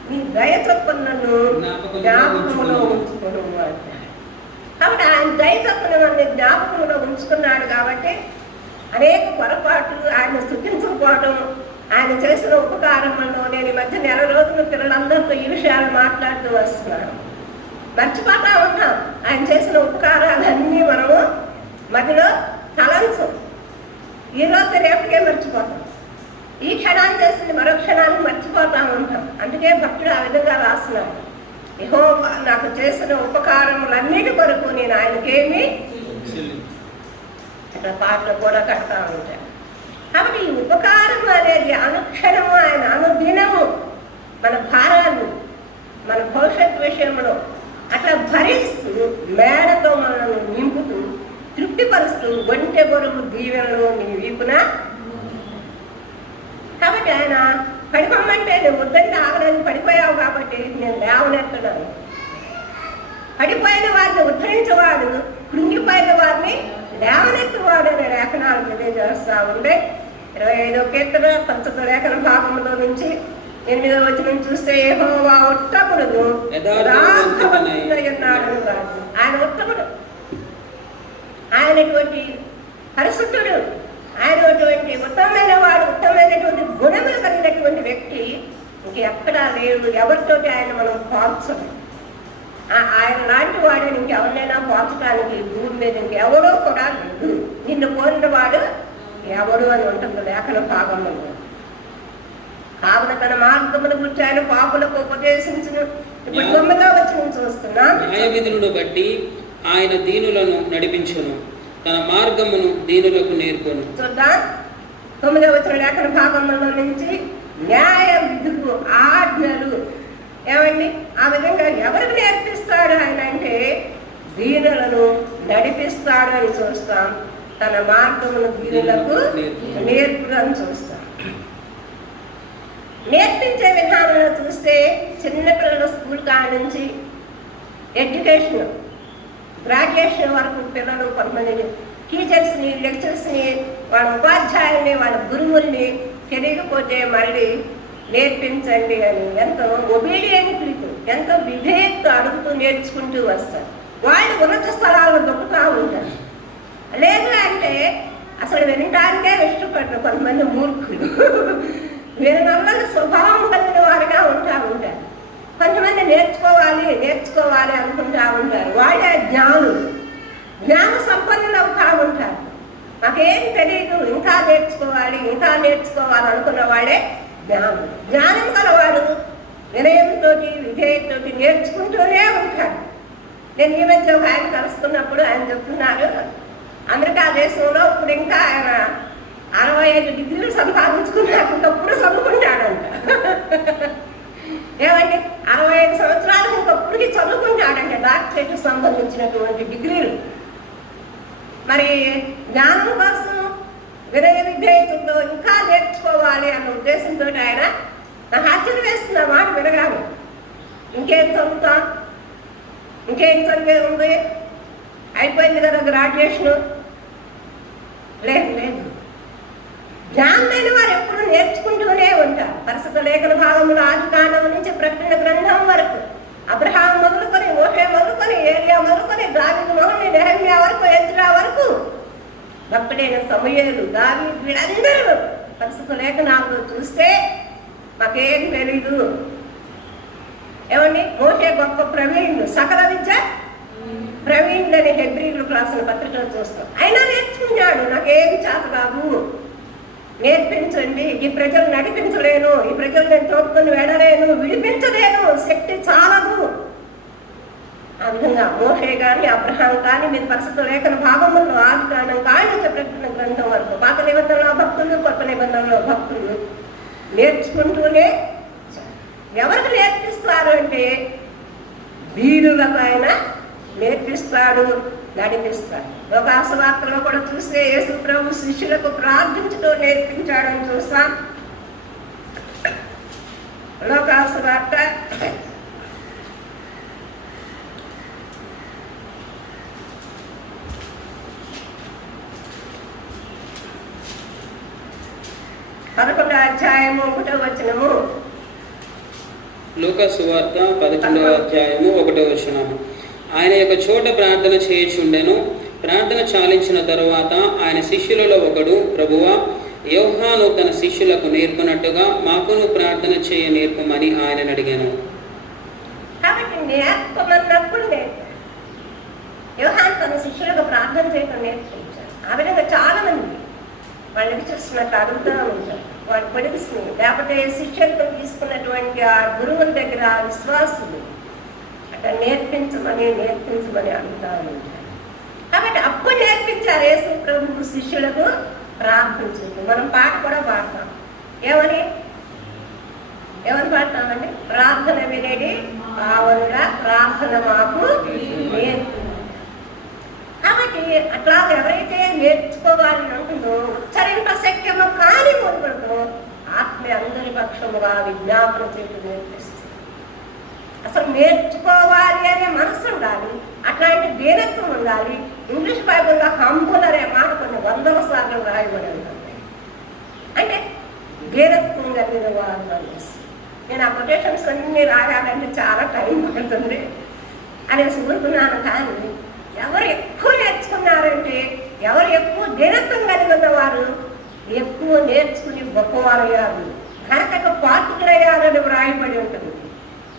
నీ దయ చొప్పున నన్ను జ్ఞాపకంలో ఉంచుకోను అంటారు. కాబట్టి ఆయన దయ చొప్పున నన్ను జ్ఞాపకంలో ఉంచుకున్నాడు. కాబట్టి అనేక పొరపాట్లు, ఆయన స్తుతించకపోవడం, ఆయన చేసిన ఉపకారంలో నేను ఈ మధ్య నెల రోజులు పిల్లలందరితో ఈ విషయాలు మాట్లాడుతూ వస్తున్నాను. మర్చిపోతా ఉన్నాం ఆయన చేసిన ఉపకారాలన్నీ. మనము మధ్యలో తలంచం, ఈరోజు రేపటికే మర్చిపోతాం, ఈ క్షణాన్ని చేసింది మరో క్షణాన్ని మర్చిపోతా ఉంటాం. అందుకే భక్తుడు ఆ విధంగా రాస్తున్నాడు, యెహోవా నాకు చేసిన ఉపకారములన్నిటి కొరకు నేను ఆయనకేమి అట్లా పాటలు కూడా కడతా ఉంటాను. కాబట్టి ఈ ఉపకారం అనేది అనుక్షణము, ఆయన అనుదినము మన భారాన్ని, మన భవిష్యత్ విషయంలో అట్లా భరిస్తూ, మేడతో మనల్ని నింపుతూ, తృప్తిపరుస్తూ, ఒంటె బరువు దీవెనలు నీ వీపున. కాబట్టి ఆయన పడిపోమంటే నేను వద్దంటే ఆగడానికి పడిపోయావు కాబట్టి నేను లేవనెత్తడాను. పడిపోయిన వారిని ఉద్ధరించేవాడు, కృంగిపోయిన వారిని లేవనెత్తువాడు అనే లేఖనాలు తెలియజేస్తూ ఉండే. 25వ కీర్తన 19వ లేఖన భాగంలో నుంచి 8వ వచనం చూస్తే యెహోవా ఉత్తముడు, ఆయన ఉత్తముడు, ఆయనటువంటి పరిశుద్ధుడు, ఆయనటువంటి ఉత్తమమైన వాడు, ఉత్తమమైనటువంటి గుణములు కలిగినటువంటి వ్యక్తి ఇంకెక్కడా లేడు. ఎవరితోటి ఆయన మనం పోల్చము. ఆయన లాంటి వాడు ఇంకెవరినైనా పోల్చడానికి భూమి మీద ఇంకెవడో కూడా లేదు. నిన్ను కోరిన వాడు ఎవడు అని ఉంటుంది లేఖన భాగంలో. కావున తన మార్గమును గురించి ఆయన పాపులకు ఉపదేశించును. ఇప్పుడు 9వ వచనం చూస్తున్నాం. న్యాయవిధులను బట్టి ఆయన దీనులను నడిపించును, తన మార్గమును దీనులకు నేర్పును. చూద్దాం 9వ వచనం లేఖన భాగంలో నుంచి న్యాయ విధులు, ఆజ్ఞలు, ఏమండి ఆ విధంగా ఎవరికి నేర్పిస్తాడు ఆయన అంటే దీనులను నడిపిస్తాడు అని చూస్తాం. తన మార్గమును దీనులకు నేర్పుడు అని చూస్తాం. నేర్పించే విధానంలో చూస్తే చిన్నపిల్లల స్కూల్ కాడ నుంచి ఎడ్యుకేషన్ గ్రాడ్యుయేషన్ వరకు పిల్లలు కొంతమంది టీచర్స్ని లెక్చరర్స్ని వాళ్ళ ఉపాధ్యాయుల్ని వాళ్ళ గురువుల్ని తెలియకపోతే మళ్ళీ నేర్పించండి అని ఎంతో ఒబీడియంట్తో ఎంతో విధేయతతో అడుగుతూ నేర్చుకుంటూ వస్తారు. వాళ్ళు ఉన్నత స్థలాలను దొక్కుతూ ఉంటారు. లేదు అంటే అసలు వినటానికే ఇష్టపడరు కొంతమంది మూర్ఖులు. వీరినల్ల స్వభావం కలిగిన వారిగా ఉంటారు. కొంతమంది నేర్చుకోవాలి అనుకుంటా ఉంటారు. వాళ్ళే జ్ఞాన సంపన్నులు అవుతా ఉంటారు. మాకేం తెలియదు, ఇంకా నేర్చుకోవాలి అనుకున్న వాడే జ్ఞానం గలవాడు వినయంతో విధేయతతో నేర్చుకుంటూనే ఉంటాడు. నేను ఈ మధ్య ఒక ఆయన కలుస్తున్నప్పుడు ఆయన చెప్తున్నారు, అమెరికా దేశంలో ఇప్పుడు ఇంకా ఆయన 65 డిగ్రీలు సంపాదించుకున్నాక ఇంకప్పుడు చదువుకుంటాడంట. ఏమంటే 65 సంవత్సరాలు ఇంకప్పుడుకి చదువుకుంటాడంట డాక్టరేట్ సంబంధించినటువంటి డిగ్రీలు. మరి జ్ఞానం కోసం వినయ విధేయతతో ఇంకా నేర్చుకోవాలి అన్న ఉద్దేశంతో ఆయన నాకు ఆశ్చర్యం వేస్తున్న మాట వినగాను. ఇంకేం చదువుతాం, ఇంకేం చదివే ఉంది, అయిపోయింది కదా గ్రాడ్యుయేషను. లేదు, జ్ఞానమైన వారు ఎప్పుడు నేర్చుకుంటూనే ఉంటారు. పరిశుద్ధ లేఖన భాగంలో ఆదికాండం నుంచి ప్రకటన గ్రంథం వరకు అబ్రహాం మొదలుకొని, మోషే మొదలుకొని, ఏలియా మొదలుకొని, దావీదు మొదలుకొని, నెహెమ్యా వరకు, ఎజ్రా వరకు, భక్తుడైన సమూయేలు, దావీదు వీళ్ళందరూ పరిశుద్ధ లేఖనాల్లో చూస్తే మాకేం తెలీదు. ఏమండి మోషే గొప్ప ప్రవీణుడు, సకల విద్య ప్రవీణుడు అని హెబ్రీయులకు రాసిన పత్రికలో చూస్తాం. అయినా నేర్చుకున్నాడు, నాకేమి చేత కాదు, నేర్పించండి, ఈ ప్రజలు నడిపించలేను, ఈ ప్రజలు నేను తోడుకొని వెళ్ళలేను, విడిపించలేను, శక్తి చాలదు. ఆ విధంగా మోషే కానీ అబ్రహాం కానీ మీరు పరిశుద్ధ లేఖన భాగంలో ఆదికాండం కానీ ప్రకటన గ్రంథం వరకు పాత నిబంధనలో భక్తులు, కొత్త నిబంధనలో భక్తులు నేర్చుకుంటూనే. ఎవరికి నేర్పిస్తారు అంటే వీరులకు ఆయన నేర్పిస్తాడు, నడిపిస్తాడు. లోకాసువార్తలో కూడా చూస్తే యేసు ప్రభు శిష్యులకు ప్రార్థించుతూ నేర్పించాడని చూస్తాం. లోకాసువార్త 11వ అధ్యాయము 1వ వచనము. లూకా సువార్త 11వ అధ్యాయము 1వ వచనము. ఆయన యొక్క చోట ప్రార్థన చేయుచుండెను. ప్రార్థన చాలించిన తరువాత ఆయన శిష్యులలో ఒకడు, ప్రభువా, యోహాను తన శిష్యులకు నేర్పునట్టుగా మాకును ప్రార్థన చేయ నేర్పమని ఆయన అడిగాను. కాబట్టి నేర్పమన్నప్పుడు యోహాను తన శిష్యులకు ప్రార్థన చేయడం నేర్పించారు. ఆ విధంగా చాలా మంది వాళ్ళకి చూస్తున్నట్టు అడుగుతూ ఉంటారు, వాళ్ళు పొడిగిస్తుంది. లేకపోతే శిష్యులకు తీసుకున్నటువంటి ఆ గురువుల దగ్గర ఆ విశ్వాసులు అట్లా నేర్పించమని అడుగుతూ ఉంటారు. కాబట్టి అప్పుడు నేర్పించారు యేసు ప్రభు శిష్యులకు ప్రార్థించండి. మనం పాట కూడా పాడతాం. ఏమని పాడతామండి? ప్రార్థన వినేది పావనుడా, ప్రార్థన మాకు నేర్పు. కాబట్టి అట్లా ఎవరైతే నేర్చుకోవాలని ఉంటుందో ఉచ్చరింప శక్యము కాని మొదలుతో ఆత్మీయ అందరి పక్షముగా విజ్ఞాపన చేసి నేర్పిస్తుంది. అసలు నేర్చుకోవాలి అనే మనసు ఉండాలి, అట్లాంటి దీనత్వం ఉండాలి. ఇంగ్లీష్ బైబుల్లో హంబుల్ అనే మాట కొన్ని 100వ సార్లు రాయబడి ఉంటుంది. అంటే దీనత్వం కలిగిన వారు అనిపిస్తుంది. నేను ఆ కొటేషన్స్ అన్నీ రాయాలంటే చాలా టైం పడుతుంది అనేసి ఊరుకున్నాను. కానీ ఎవరు ఎక్కువ నేర్చుకున్నారంటే, ఎవరు ఎక్కువ దీనత్వం కలిగిన వారు ఎక్కువ నేర్చుకుని గొప్పవారయ్యారు, ఘనతకు పాత్రులయ్యారని వ్రాయబడి ఉంటుంది.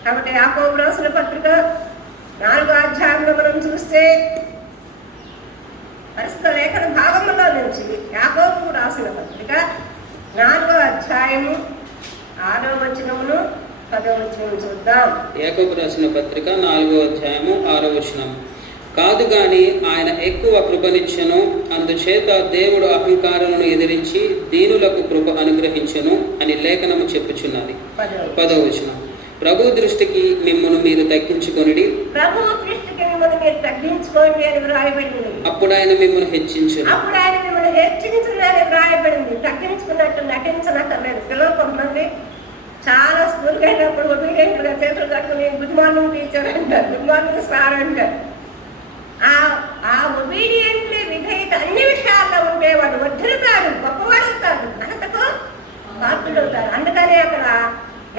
కాబట్టి యాకోబు రాసిన పత్రిక 4వ అధ్యాయంలో మనం చూస్తే పరిశుద్ధ లేఖన భాగంలో నుంచి యాకోబు రాసిన పత్రిక 4వ అధ్యాయము 6వ వచనమును 10వ వచనం చూద్దాం. యాకోబు రాసిన పత్రిక 4వ అధ్యాయము 6వ వచనం. కాదు గాని ఆయన ఎక్కువ కృపనిచ్చెను, అందుచేత దేవుడు అహంకారులను ఎదిరించి దీనులకు కృప అనుగ్రహించెను అని లేఖనము చెప్పుచున్నది. 10వ వచనం. ప్రభు దృష్టికి మిమ్మల్ని మీరు తగ్గించుకొనిడి, ప్రభు దృష్టికి మిమ్మల్ని మీరు తగ్గించుకోండి అని వ్రాయబడింది. అప్పుడు ఆయన మిమ్మల్ని హెచ్చించును. అప్పుడు ఆయన మిమ్మల్ని హెచ్చించునని వ్రాయబడింది. తగ్గించుకున్నట్టు నటించనక్కర్లేదు. పిల్లలు కొంతమంది చాలా స్కూల్కి వెళ్ళినప్పుడు ఒబీడియంట్గా చేతులు కట్టుకుని గుడ్ మార్నింగ్ టీచర్ అంటారు, గుడ్ మార్నింగ్ సార్ అంటారు. ఆ ఒబీడియంట్లీ విధేయత అన్ని విషయాల్లో ఉంటే వాడు వడ్డీతాడు, గొప్పవాడవుతాడు, ఘనతకు పాత్రుడవుతాడు. అందుకనే అక్కడ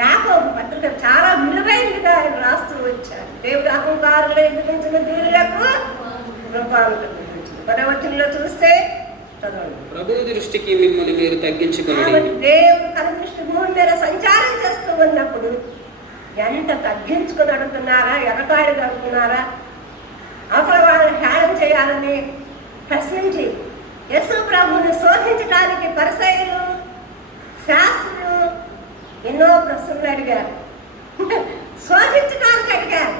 యాకోబు పత్రిక చాలా విలువైనదిగా ఆయన రాస్తూ వచ్చారు. దేవుడు అహంకారులు ఎదిరించిన దీనులకు రూపాంతరించింది. 10వ చూస్తే ప్రభు దృష్టికి మిమ్మల్ని మీరు తగ్గించుకొనిడి. దేవుడు తన దృష్టి భూమి మీద సంచారం చేస్తూ ఉన్నప్పుడు ఎంత తగ్గించుకుని అడుగుతున్నారా, ఎగతాళి అడుగుతున్నారా, అవతల వాళ్ళని హేళన చేయాలని ప్రశ్నించి యేసు ప్రభువుని శోధించడానికి పరిసయ్యులు, శాస్త్రులు ఎన్నో ప్రశ్నలు అడిగారు, శోధించడానికి అడిగారు.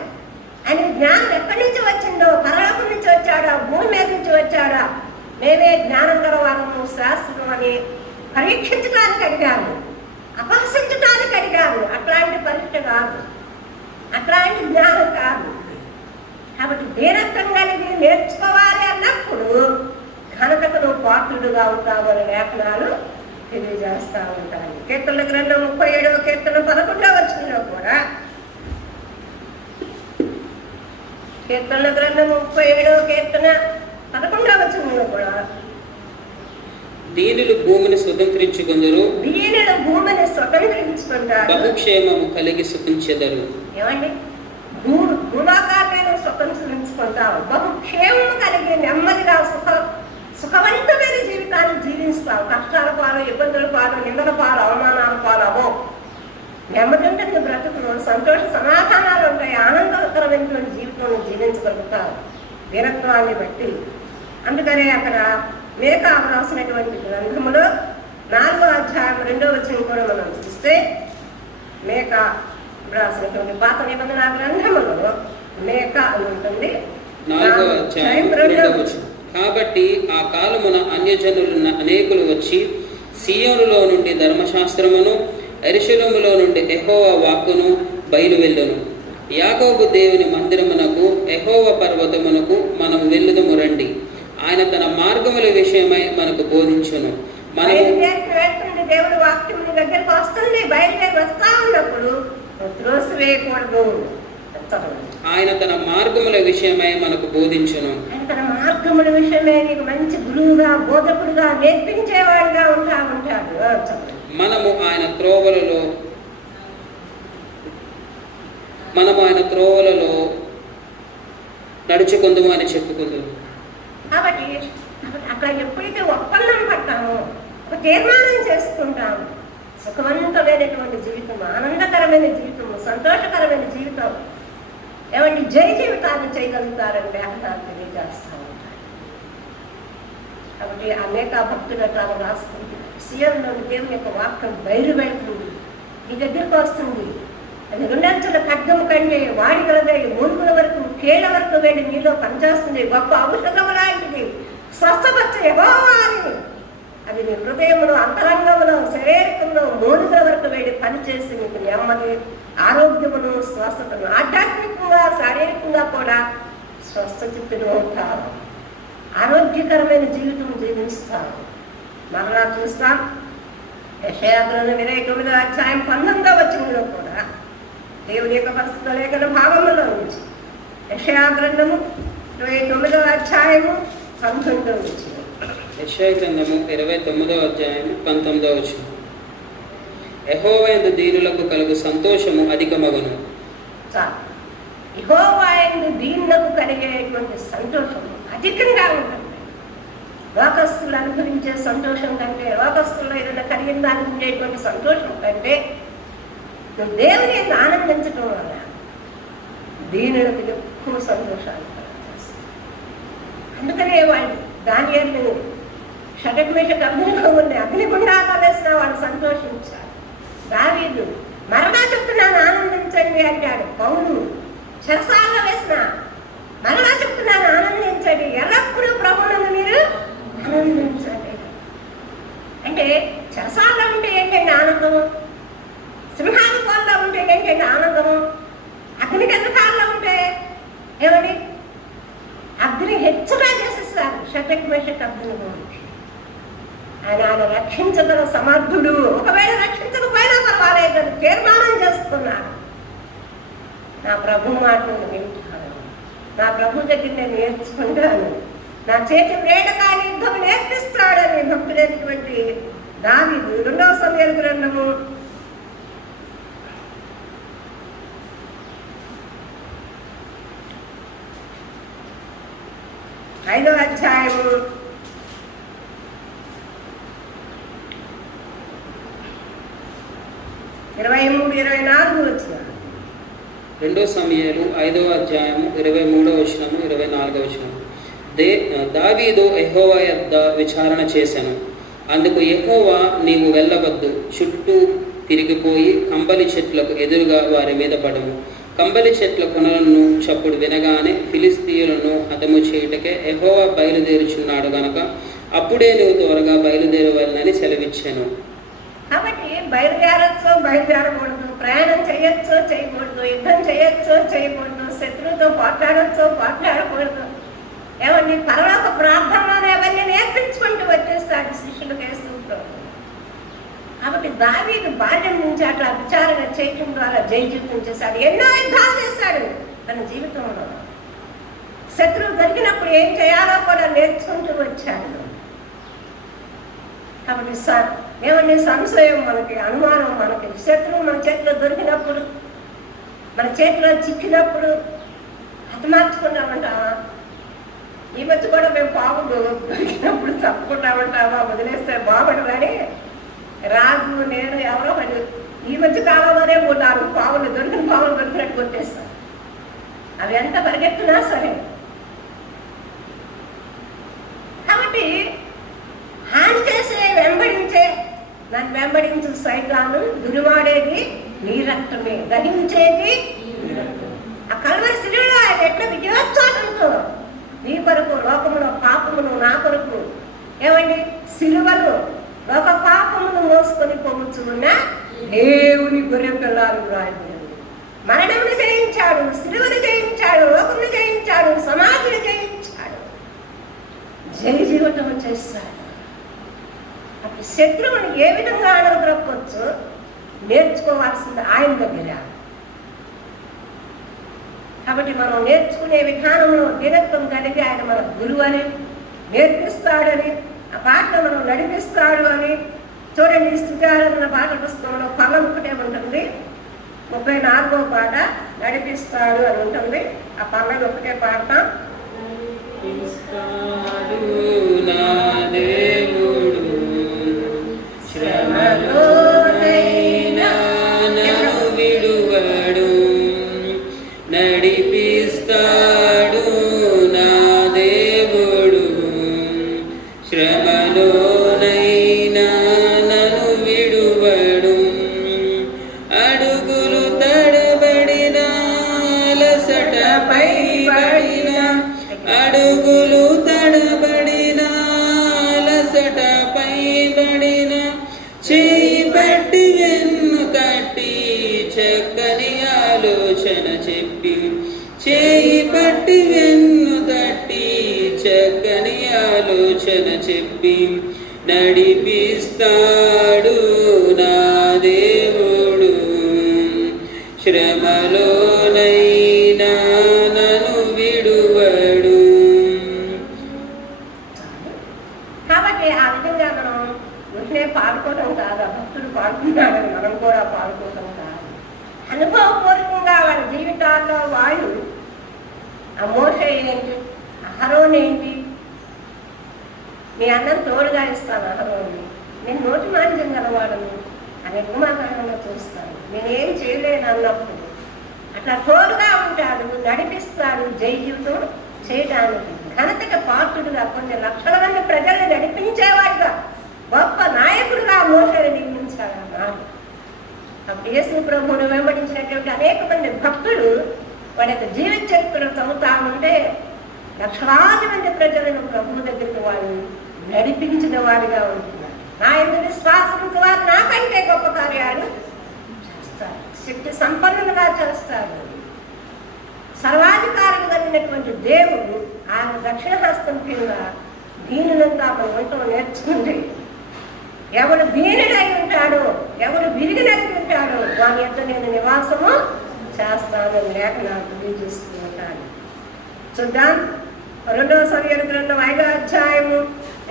ఆయన జ్ఞానం ఎక్కడి నుంచి వచ్చిందో, పరలోకం నుంచి వచ్చాడా, భూమి మీద నుంచి వచ్చాడా, మేమే జ్ఞానం గలవారము శాస్త్రం అని పరీక్షించడానికి అడిగారు, అపహసించడానికి అడిగారు. అట్లాంటి పరీక్ష కాదు, అట్లాంటి జ్ఞానం కాదు. కాబట్టి దీనత్వం కలిగి నేర్చుకోవాలి అన్నప్పుడు ఘనతకు పాత్రుడుగా ఉంటామని లేఖనాలు తెలియజేస్తూ ఉంటాయి. కీర్తనల గ్రంథం 37వ కీర్తన 11వ వచనంలో కూడా, కీర్తనల గ్రంథం 37వ కీర్తన 11వ వచనంలో కూడా, దీనులు భూమిని స్వతంత్రించుకుందరు, దీనులు భూమిని స్వతంత్రించుకుంటారు, బహుక్షేమము కలిగి సుఖించెదరు. ఏమండి, భూలోకాన్ని స్వతంత్రించుకుంటావు, బహుక్షేమం కలిగి నెమ్మదిగా సుఖవంతమైన జీవితాన్ని జీవిస్తావు. కష్టాల పాలు, ఇబ్బందుల పాలు, నిందల పాలు, అవమానాల పాలు అవో. నెమ్మది ఉంటుంది బ్రతుకులు, సంతోష సమాధానాలు ఉంటాయి, ఆనందకరమైనటువంటి జీవితంలో జీవించగలుగుతావు వీరత్వాన్ని బట్టి. అందుకనే అక్కడ మీకా రాసినటువంటి గ్రంథములో 4వ అధ్యాయం 2వ వచనం కూడా మనం చూస్తే, మీకా రాసినటువంటి పాత నిబంధన గ్రంథములో మీకా అని ఉంటుంది. 4వ అధ్యాయం 2వ వచనం. కాబట్టి ఆ కాలమున అన్యజనులు అనేకులు వచ్చి సీయోనులో నుండి ధర్మశాస్త్రమును, యెరూషలేములో నుండి యెహోవా వాక్కును బయలువెళ్ళును. యాకోబు దేవుని మందిరమునకు, యెహోవా పర్వతమునకు మనం వెళ్ళుదము రండి. ఆయన తన మార్గముల విషయమై మనకు బోధించును. దేవుడి వాక్యం దగ్గరకు వస్తుంది, బయలుదేరి వస్తా ఉన్నప్పుడు త్రోసివేయకూడదు. ఆయన తన మార్గముల విషయమై మనకు బోధించును. ఆయన తన మార్గముల విషయమై నీకు మంచి గురువుగా, బోధకుడుగా, నేర్పించేవాడిగా ఉంటాడు. మనము ఆయన త్రోవలలో నడుచుకుందాము అని చెప్పుకుందాం. కాబట్టి అక్కడ ఎప్పుడైతే ఒప్పందం పడతామో, ఒక తీర్మానం చేసుకుంటాము, సుఖవంతమైనటువంటి జీవితం, ఆనందకరమైన జీవితం, సంతోషకరమైన జీవితం, ఏమంటే జయ జీవితాన్ని చేయగలుగుతారని లేఖనాలు తెలియజేస్తూ ఉంటారు. కాబట్టి అనేక భక్తుల తాను రాసుకుంది, సీఎంలో దేవుని యొక్క వాక్యం బయలువెళ్తుంది, నీ దగ్గరకు వస్తుంది. అది 2 అంచుల ఖడ్గము కంటే వాడి కలదై మూలుగుల వరకు, కేళ్ల వరకు వెళ్ళి నీలో పనిచేస్తుంది. గొప్ప ఔషధం లాంటిది, స్వస్థపరిచే యెహోవా అని. అది నీ హృదయంలో, అంతరంగంలో, శరీరంలో మూలుగుల వరకు వెళ్ళి పనిచేసి నీకు నెమ్మది, ఆరోగ్యమును, స్వస్థతను, ఆధ్యాత్మికంగా, శారీరకంగా కూడా స్వస్థచిత్తులు ఉంటారు. ఆరోగ్యకరమైన జీవితం జీవిస్తారు. మరలా చూస్తాం యెషయా గ్రంథం 29వ అధ్యాయం 19వ వచనంలో కూడా దేవుని యొక్క పరిశుద్ధ లేఖన భాగంలో నుంచి, యెషయా గ్రంథము 29వ అధ్యాయము 19వ వచనం. యెషయా గ్రంథము 29వ అధ్యాయం 19వ వచనం. యెహోవా యందు దీనులకు కలుగు సంతోషము అధికమగును. యెహోవా యందు దీనులకు కలిగేటువంటి సంతోషము అధికంగా ఉంటుంది. లోకస్తులు అనుభవించే సంతోషం కంటే, లోకస్తుల్లో ఏదైనా కలిగిన దానికి ఉండేటువంటి సంతోషం కంటే, నువ్వు దేవుని ఆనందించడం వల్ల దీనులకు ఎక్కువ సంతోషాలు కలుగజేస్తాయి. అందుకనే వాళ్ళు దానియేలు షడ్రక్ అగ్నిగుండా అగ్నిగుండాల్లో వేసిన వాళ్ళు సంతోషించారు. దావీదు మరలా చెప్తున్నాను ఆనందించండి అంటాడు. పౌలు చెరసాలలో వేసిన మరలా చెప్తున్నాను ఆనందించండి, ఎల్లప్పుడూ ప్రభువునందు మీరు ఆనందించండి. అంటే చెరసాలలో ఉంటే ఏంటంటే ఆనందం, సింహాధికారులో ఉంటే ఏంటంటే ఆనందం, ఏమని అగ్ని హెచ్చుగా చేసేస్తారు. షడ్రక్ మేషక్ అబ్దెనగోను. ఆయన రక్షించగల సమర్థుడు. ఒకవేళ రక్షించకపోయినా పర్వాలేదని తీర్మానం చేసుకున్నాడు. నా ప్రభు మాటను వింటాను, నా ప్రభు దగ్గర నేను నేర్చుకుంటాను, నా చేతి వేడకాని యుద్ధం నేర్పిస్తాడని భక్తుడైనటువంటి దావీదు 2వ సమూయేలు గ్రంథము 5వ అధ్యాయము 23-24 వచనాలు. 2 సమూయేలు 5వ అధ్యాయము 23వ వచనము 24వ వచనము. దావీదు యెహోవా యొద్ద విచారణ చేశాను. అందుకు యెహోవా, నీవు వెళ్ళవద్దు, చుట్టూ తిరిగిపోయి కంబలి చెట్లకు ఎదురుగా వారి మీద పడము. కంబలి చెట్ల కొనలను చప్పుడు వినగానే ఫిలిస్తీయులను హతము చేయుటకే యెహోవా బయలుదేరుచున్నాడు గనక అప్పుడే నువ్వు త్వరగా బయలుదేరవలనని సెలవిచ్చాను. కాబట్టి బయలుదేరచ్చో బయలుదేరకూడదు, ప్రయాణం చేయొచ్చో చేయకూడదు, యుద్ధం చేయొచ్చో చేయకూడదు, శత్రువుతో పోట్లాడొచ్చో పోట్లాడకూడదు. ఏమండి, పరలోక ప్రార్థనలోనే అవన్నీ నేర్పించుకుంటూ వచ్చేస్తాడు శిష్యులకు యేసుక్రీస్తు. కాబట్టి దావీదు బాల్యం నుంచి అట్లా విచారణ చేయటం ద్వారా జయ జీవితం చేశాడు. ఎన్నో యుద్ధాలు చేశాడు తన జీవితంలో. శత్రువు దొరికినప్పుడు ఏం చేయాలో కూడా నేర్చుకుంటూ వచ్చాడు. కాబట్టి ఏమన్నా సంశయం మనకి, అనుమానం మనకి, శత్రువు మన చేతిలో దొరికినప్పుడు, మన చేతిలో చిక్కినప్పుడు హతమార్చుకున్నామంటావా? ఈ మధ్య కూడా మేము పాము దొరికినప్పుడు తప్పుకుంటామంటావా? వదిలేస్తే బాగుంటుందని రాజు, నేను, ఎవరో మరి ఈ మధ్య కాలంలోనే 3-4 పాములు దొరికిన పాములు దొరికినట్టు కొట్టేస్తాను. అవి ఎంత పరిగెత్తున్నా సరే. కాబట్టి హాని చేసే వెంబడించే, నన్ను వెంబడించు సైతాను, దురివాడేది నీ రక్తమే, దహించేది ఆ కల్వరి శిలువలో ఆయన ఎట్లా విజయోత్సాహంతో నీ కొరకు లోకములో పాపమును నా కొరకు, ఏమండి, సిలువను లోక పాపమును మోసుకొని పొమ్ముచున్న దేవుని గొర్రె పిల్లలు రాయబడింది. మరణమును జయించాడు, సిలువను జయించాడు, లోకమును జయించాడు, సమాధిని జయించాడు, జయ జీవితం చేస్తాడు. అప్పుడు శత్రువుని ఏ విధంగా అడగద్రొక్కవచ్చు నేర్చుకోవాల్సింది ఆయన దగ్గర. కాబట్టి మనం నేర్చుకునే విధానంలో దినత్వం కలిగి ఆయన మన గురువు అని, నేర్పిస్తాడని, ఆ పాటను మనం నడిపిస్తాడు అని. చూడండి, స్తుత్యారాధన పాట పుస్తకంలో ఫలం ఒకటే ఉంటుంది. 34వ పాట నడిపిస్తాడు అని ఉంటుంది. ఆ పల్లవి ఒకటే పాడతాం. నడిపిస్తాడు నా దేవుడు, శ్రమలోనైనా నన్ను విడువడు. అడుగులు తడబడిన అలసటపై పడిన, అడుగులు తడబడిన అలసటపై పడిన, చేయి పట్టి వెన్ను తట్టి చక్కని ఆలోచన చెప్పి, చేయి పట్టి వెన్ను తట్టి చక్కని ఆలోచన చెప్పి, నడిపిస్తాడు నా దేవుడు, శ్రమలోనైనా నన్ను విడువడు. కాబట్టి ఆ విధంగా మనం వెంటనే పాడుకోవడం కాదు, భక్తుడు పాడుకుంటాడని మనం కూడా పాడుకోవడం కాదు. అనుభవపూర్వకంగా వాళ్ళ జీవితాల్లో వాళ్ళు ఆ మోషే ఏంటి, అహరోన్ ఏంటి, మీ అన్నం తోడుగా ఇస్తాను, అహరోన్ని నేను నోటి మాంద్యం గలవాడను అని ఉపమాకారంలో చూస్తాను, నేనేం చేయలేను అన్నప్పుడు అట్లా తోడుగా ఉంటాడు, నడిపిస్తాడు, జై జీవితం చేయడానికి. ఘనతగా పాత్రుడుగా కొన్ని లక్షల మంది ప్రజల్ని నడిపించేవాడుగా, గొప్ప నాయకుడుగా మోషేని నిర్మించాడు అన్నాడు. అప్పుడు యేసు ప్రభువును వెంబడించినటువంటి అనేక మంది భక్తులు వాడి యొక్క జీవిత చరిత్రను చదువుతా ఉంటే లక్షలాది మంది ప్రజలను ప్రభువు దగ్గరికి వాళ్ళు నడిపించిన వారిగా ఉంటున్నారు. నా యందు విశ్వాసంతో వారు నాకంటే గొప్ప కార్యాలు చేస్తారు, శక్తి సంపన్నులుగా చేస్తారు, సర్వాధికారం కలిగినటువంటి దేవుడు ఆయన దక్షిణ హస్తం కింద దీనులంతా మనం వంటలు నేర్చుకుంటే ఎవరు దీనుడై ఉంటాడో, ఎవరు విరిగినై ఉంటాడో వాని యొక్క నేను నివాసము చేస్తాను లేఖనాలు తెలియజేస్తూ ఉంటాను. చూద్దాం. 2 సమూయేలు గ్రంథం 5వ అధ్యాయము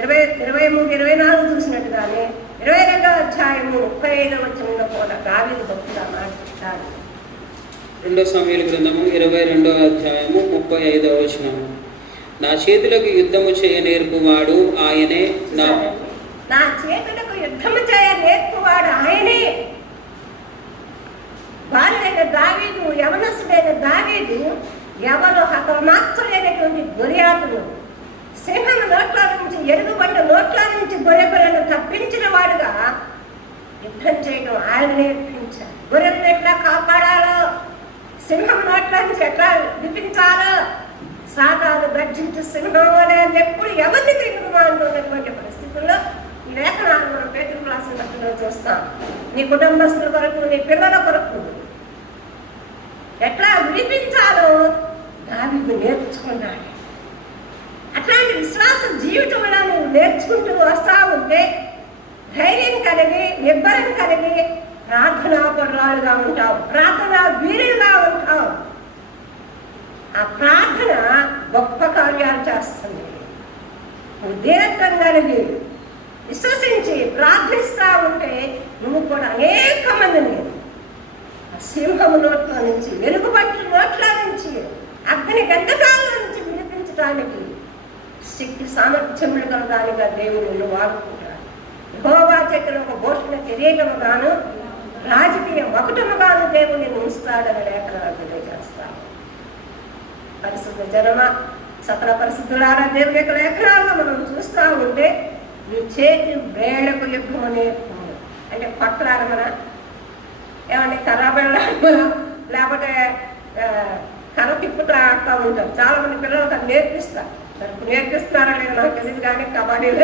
23-24 చూసినట్టుగానే 22వ అధ్యాయము 35వ వచనంలో కూడా దావీదు భక్తుడు మాట్లాడాడు. 2 సమూయేలు గ్రంథము 22వ అధ్యాయము 35వ వచనము. నా చేతులకు యుద్ధము చేయ నేర్పువాడు ఆయనే, నా చేతులకు యుద్ధము చేయ నేర్పువాడు ఆయనే. బాలుడైన దావీదు, యవనస్తుడైన దావీదు ఎవరు హతమార్చలేనటువంటి గొర్రెలను, సింహం నోట్ల నుంచి, ఎలుగుబంట నోట్ల నుంచి గొర్రెలను తప్పించిన వాడుగా యుద్ధం చేయడం ఆయన నేర్పించారు. గొర్రెలను ఎట్లా కాపాడాలో, సింహం నోట్ల నుంచి ఎట్లా విడిపించాలో, సాతాను గర్జించు సింహం అనే ఎప్పుడు ఎవరిని తిరుగుమా అంటున్నటువంటి పరిస్థితుల్లో ఈ లేఖనాలు మనం పేతురు రాసిన పత్రికలో చూస్తాం. నీ కుటుంబస్తుల కొరకు, నీ పిల్లల కొరకు ఎట్లా విడిపించాలో దావీదు నేర్చుకున్నాడు. అట్లాంటి విశ్వాస జీవితంలో నువ్వు నేర్చుకుంటూ వస్తా ఉంటే ధైర్యం కలిగి, నిబ్బరం కలిగి ప్రార్థనా పరురాలుగా ఉంటావు, ప్రార్థనా వీరులుగా ఉంటావు. ఆ ప్రార్థన గొప్ప కార్యాలు చేస్తుంది. నువ్వు దీర్ఘం కలిగి విశ్వసించి ప్రార్థిస్తా ఉంటే నువ్వు కూడా అనేక మందిని సింహము నోట్ల నుంచి, వెలుగుబట్టు నోట్ల నుంచి, అగ్ని గంధకాల నుంచి విడిపించడానికి శక్తి సామర్థ్యములు కలదానిగా దేవుడు వాడుకుంటాడు. యెహోవా చేతిలో ఒక భూషణ కిరీటముగాను రాజకీయ మకుటముగాను దేవుడిని ఉంచుతాడని లేఖనాలు తెలియజేస్తాడు. పరిశుద్ధ జనమ, సకల పరిశుద్ధులారా, దేవుని యొక్క లేఖనాల్లో మనం చూస్తూ ఉంటే నీ చేతి వేళ్లకు యుద్ధము నేర్పు అంటే పట్లాడమనా, ఏమంటే కర్ర వెళ్ళాడమనా, లేకపోతే కర్ర తిప్పుతా ఆడుతూ ఉంటారు. చాలా మంది పిల్లలకు అది నేర్పిస్తారు. నేర్పిస్తున్నారా లేదు నాకు తెలియదు కానీ కబడ్డీలో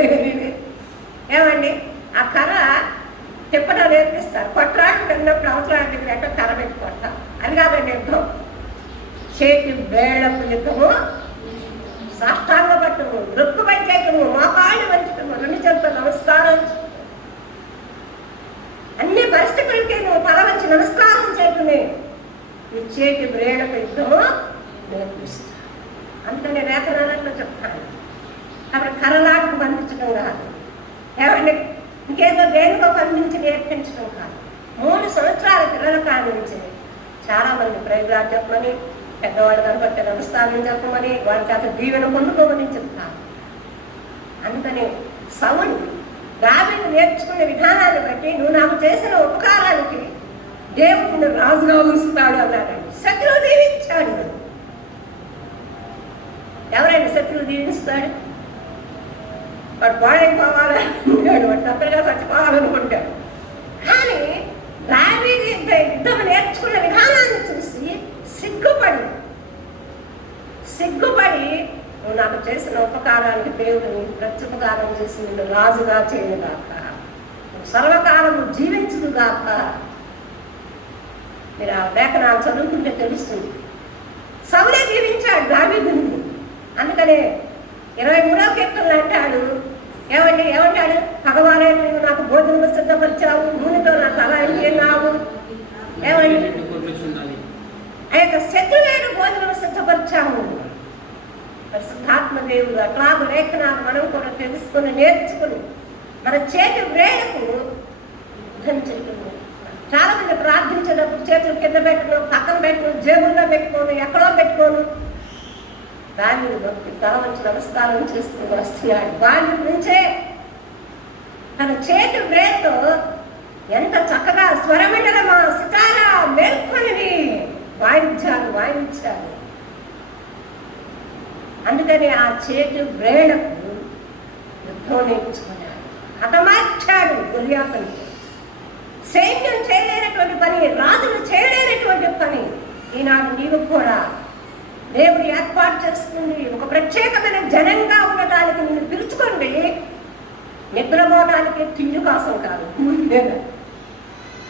ఏమండి ఆ కర్ర తిప్పడం నేర్పిస్తారు. కొట్లాటకు వెళ్ళినప్పుడు అవసరానికి దగ్గర ఎక్కడ కర్ర పెట్టి కొడతారు. అది కాదండి యుద్ధం. చేతి వేళ్లకు యుద్ధము, సాష్టాంగ పట్టము, రొక్కుపై చేయటము, మోకాళ్ళు వంచటము, 2 చేతులతో నమస్కారం, అన్ని పరిస్థితులకి నువ్వు తల వంచి నమస్కారం చేయటమే నీ చేతి వేళ్లకు యుద్ధము నేర్పిస్తా. అంతనే లేఖనాలలో చెప్తాను. కాబట్టి కర్రలాటకు బంధించడం కాదు, ఏమంటే ఇంకేదో దేనికో బంధించి నేర్పించడం కాదు. 3 సంవత్సరాల పిల్లల కానించి చాలామంది ప్రైజ్లాట్ చెప్పమని, పెద్దవాళ్ళు కనపడితే నమస్కారం చెప్పమని, వారి చేత దీవెన పొందుకోమని చెప్తాను. అందుకని సౌలు దావీదు నేర్చుకునే విధానాన్ని బట్టి నువ్వు నాకు చేసిన ఉపకారానికి దేవుడు రాజుగా ఉంచుతాడు అన్నాడండి. శత్రువు దీవించాడు. ఎవరైనా శత్రువు దీవిస్తాడు? వాడు పాడైపోవాలనుకుంటాడు, వాడు తప్పగా చచ్చిపోవాలనుకుంటాడు. కానీ దావీదు యుద్ధం నేర్చుకున్న విధానాన్ని చూసి సిగ్గుపడి నువ్వు నాకు చేసిన ఉపకారానికి దేవుడిని ప్రత్యుపకారం చేసి నిన్ను రాజుగా చేయగాక, నువ్వు సర్వకాలము జీవించుగాక. మీరు ఆ లేఖనాలు చదువుకుంటే తెలుస్తుంది. సౌలే జీవించాడు దావీదుని. అందుకనే 23వ కీర్తనలో అంటాడు, ఏమంటాడు? భగవానే నువ్వు నాకు భోజనం సిద్ధపరిచావు, నూనెతో నా తల ఎండినావు. ఏమండి? ఆ యొక్క శత్రువైన భోజనం సిద్ధపరిచావు. పరిశుద్ధాత్మ దేవుడు అట్లాగ లేఖనాలు మనం కూడా తెలుసుకుని నేర్చుకుని మన చేతి వేళ్లకు యుద్ధం చేయడం. చాలా మంది ప్రార్థించేటప్పుడు చేతులు కింద పెట్టుకోను, పక్కన పెట్టుకోను, జేబుల్లో పెట్టుకోను, ఎక్కడో పెట్టుకోను. దాన్ని భక్తి తల వంచి నమస్కారం చేస్తూ వస్తున్నాడు. బాల్యం నుంచే తన చేతి వేళ్లతో ఎంత చక్కగా స్వరమండలమా, సితారా, మేల్కొనివి వాయించాలి. అందుకని ఆ చేతి వేళ్లకు యుద్ధం నేర్చుకున్నాడు. హతమార్చాడు గొలియాతుని. సైన్యం చేయలేనటువంటి పని, రాజులు చేయలేనటువంటి పని ఈనాడు నీవు కూడా దేవుడు ఏర్పాటు చేస్తుంది. ఒక ప్రత్యేకమైన జనంగా ఉండటానికి నిన్ను పిలుచుకోండి. నిద్రపోవడానికి తిండి కోసం కాదు.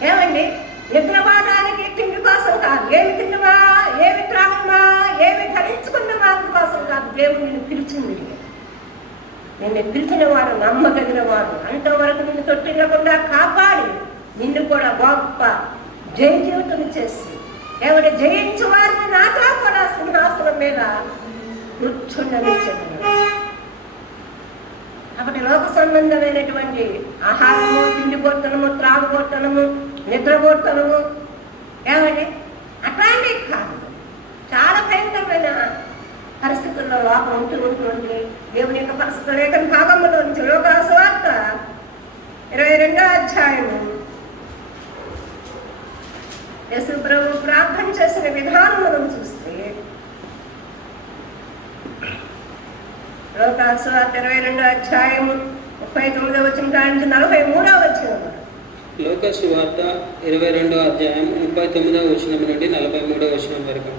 ఏమండి? నిద్రపోవడానికి తిండి కోసం కాదు. ఏమి తిండివా? ఏమి త్రాగుమా, ఏమి ధరించుకున్నామా అందుకోసం కాదు దేవుడు నిన్ను పిలిచింది. నిన్ను పిలిచిన వాడు నమ్మదగిన వాడు, అంతవరకు నిన్ను తొట్టిల్లకుండా కాపాడి నిన్ను కూడా గొప్ప జయ జీవితం చేసి ఎవడు జయించు వారిని నాతో కూడా సింహాసనం మీద కూర్చుండనిచ్చాడు. కాబట్టి లోక సంబంధమైనటువంటి ఆహారము, తిండిపోతనము, త్రాగుబోతనము, నిద్రపోతనము ఏమండి అట్లాంటివి కాదు. చాలా భయంకరమైన పరిస్థితుల్లో లోపం ఉంటుంది. దేవుని యొక్క పరిస్థితుల లేఖన భాగంలో నుంచి లోకాసు సువార్త 22వ అధ్యాయము యేసు ప్రభు ప్రార్థన చేసిన విధానం మనం చూస్తే లోకాసు సువార్త 22వ అధ్యాయము 39వ వచనం నుంచి 43వ వచనం. లోకాసు వార్త 22వ అధ్యాయం 39వ వచనం నుండి 43వ వచనం వరకు.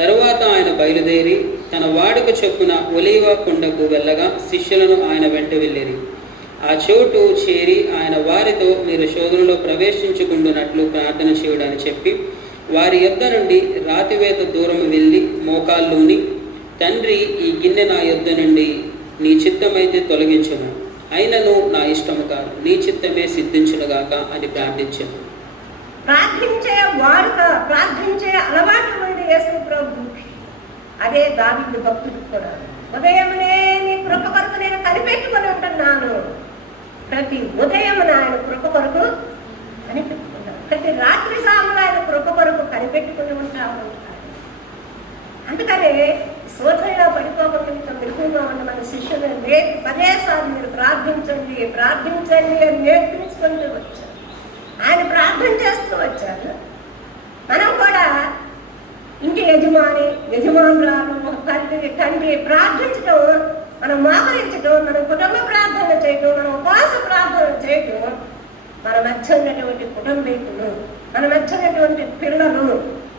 తరువాత ఆయన బయలుదేరి తన వాడుక చొప్పున ఒలీవ కొండకు వెళ్ళగా శిష్యులను ఆయన వెంట వెళ్ళిరి. ఆ చోటు చేరి ఆయన వారితో మీరు శోధనలో ప్రవేశించుకుంటున్నట్లు ప్రార్థన చేయడని చెప్పి వారి యొద్ద నుండి రాతివేత దూరం వెళ్ళి మోకాళ్ళూని, తండ్రి, ఈ గిన్నె నా యొద్ద నుండి నీ చిత్తమైతే తొలగించును, అయినను నా ఇష్టము కాదు, నీ చిత్తమే సిద్ధించునుగాక అని ప్రార్థించాను. ప్రార్థించే వాడుక, ప్రార్థించే అలవాటు ఉంది యేసు ప్రభువుకి. అదే దావీదు భక్తుడికి కూడా. ఉదయమునే నీ కృప కొరకు నేను కనిపెట్టుకుని ఉంటున్నాను. ప్రతి ఉదయం ఆయన కృప కొరకు కనిపెట్టుకున్నాను, ప్రతి రాత్రి సాములు ఆయన కృప కొరకు కనిపెట్టుకుని ఉంటాను. అందుకనే శోధనలో పడిపోకుండా మెరుగుగా ఉన్న మన శిష్యులు పదేసార్లు మీరు ప్రార్థించండి ప్రార్థించండి అని నేర్పించుకుంటూ వచ్చారు. ఆయన ప్రార్థన చేస్తూ వచ్చారు. మనం కూడా ఇంటి యజమానురాలు, తండ్రి ప్రార్థించడం, మనం మోకరించడం, మన కుటుంబ ప్రార్థన చేయడం, మన ఉపవాస ప్రార్థన చేయడం, మన మధ్య ఉన్నటువంటి కుటుంబీకులు, మన మధ్య ఉన్నటువంటి పిల్లలు,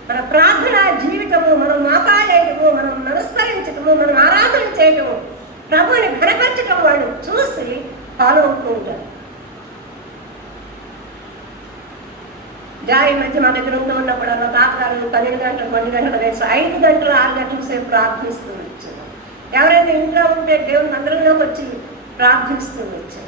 మన ప్రార్థన జీవితము, మనం మోకాలేయడము, మనం నమస్కరించడము, మనం ఆరాధన చేయడము, ప్రభువుని ఘనపరచడం వాళ్ళు చూసి ఫాలో అవుతూ ఉంటారు. జాయి మధ్య మా దగ్గర ఉన్నప్పుడు అలా తాతగారు 12 గంటలు 12 గంటలు వేసి 5 గంటలు 6 గంటల సేపు ప్రార్థిస్తూ వచ్చారు. ఎవరైనా ఇంట్లో ఉంటే దేవుని మందిరంలోకి వచ్చి ప్రార్థిస్తూ వచ్చారు.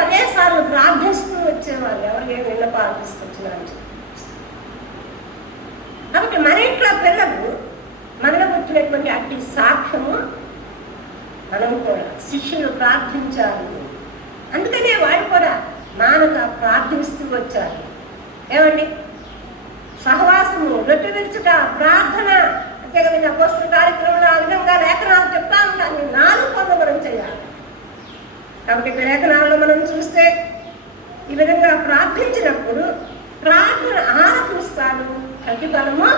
పదే సార్లు ప్రార్థిస్తూ వచ్చేవారు. ఎవరికి ఏమి విన్నపాలు తీసుకొచ్చినారని చెప్పి. కాబట్టి మన ఇంట్లో పిల్లలు మనలో పుట్టినటువంటి అట్టి సాక్ష్యము మనం కూడా శిష్యులు ప్రార్థించాలి. అందుకనే వాడు కూడా మానక ప్రార్థిస్తూ వచ్చారు. ఏమండి, సహవాసము, రొట్టె విరుచుట, ప్రార్థన, అంతేకాదు అపోస్తల కార్యక్రమంలో ఆ విధంగా లేఖనాలు చెప్తా ఉంటాను. 4 పనులు మనం చేయాలి. కాబట్టి లేఖనాల్లో మనం చూస్తే ఈ విధంగా ప్రార్థించినప్పుడు ప్రార్థన ఆలకిస్తాడు, ప్రతిఫలము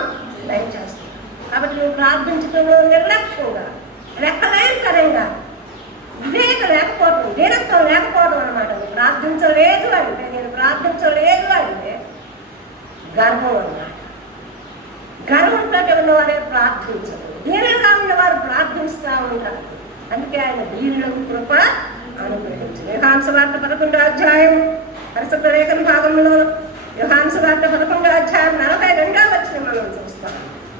దయచేస్తాడు. కాబట్టి నువ్వు ప్రార్థించడంలో నిర్లక్ష్యంగా, లెక్కలేనితనంగా, వివేకం లేకపోవడం, దీనత్వం లేకపోవడం అనమాట. ప్రార్థించలేదు అంటే, నేను ప్రార్థించలేదు అంటే గర్వం అన్నమాట. గర్వంతో ఉన్నవారే ప్రార్థించరు, దీనంగా ఉన్నవారు ప్రార్థిస్తూ ఉంటారు. అందుకే ఆయన దీనులకు కృప అనుగ్రహించారు. యోహాను సువార్త 11వ అధ్యాయం పరిశుద్ధ లేఖన భాగంలో యోహాను సువార్త 11వ అధ్యాయం 42వ వచనం మనం చూస్తాం.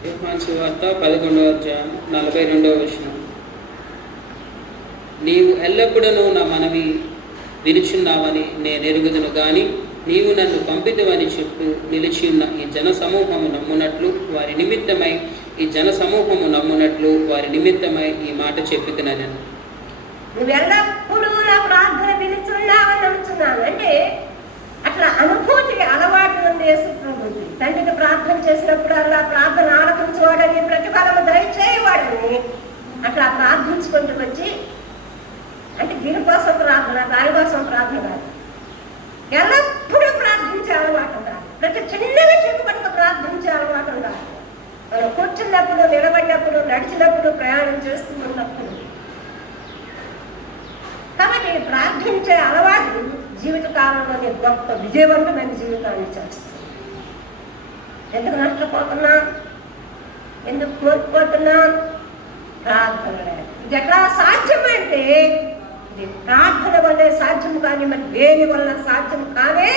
యోహాను సువార్త 11వ అధ్యాయం 42వ వచనం. నీవు ఎల్లప్పుడూ నా మనవి వినుచున్నావని నేను ఎరుగుదును గాని నీవు నన్ను పంపితవని చెప్పు నిలిచి ఉన్న ఈ జన సమూహము నమ్మునట్లు వారి నిమిత్తమై వారి నిమిత్తమై ఈ మాట చెప్పుతున్నాను. నువ్వు ఎల్లప్పుడూ నా ప్రార్థన వినుచున్నావని నమ్ముతున్నాను అంటే అట్లా అనుభూతి అలవాటు ఉంది యేసు ప్రభువుకి. తండ్రికి ప్రార్థన చేసినప్పుడు అలా ప్రార్థన ఆలకించేవాడని, ప్రతిఫలము దయచేయవాడని అట్లా ప్రార్థించుకుంటూ వచ్చి, అంటే దీనికోసం ప్రార్థన, దానికోసం ప్రార్థన కాదు, ఎల్లప్పుడూ ప్రార్థించే అలవాటు ఉండాలి. ప్రతి చిన్న విషయం పట్ల ప్రార్థించే అలవాటు ఉండాలి. మనం కూర్చున్నప్పుడు, నిలబడినప్పుడు, నడిచినప్పుడు, ప్రయాణం చేస్తున్నప్పుడు. కాబట్టి ప్రార్థించే అలవాటు జీవితకాలంలోని గొప్ప విజయవంతమైన జీవితాన్ని చేస్తుంది. ఎందుకు నష్టపోతున్నాం, ఎందుకు కోల్పోతున్నాం? ప్రార్థన లేదు. ఇది ఎట్లా సాధ్యమంటే ఇది ప్రార్థన వల్లే సాధ్యం, కానీ మరి దేని వల్ల సాధ్యం కానే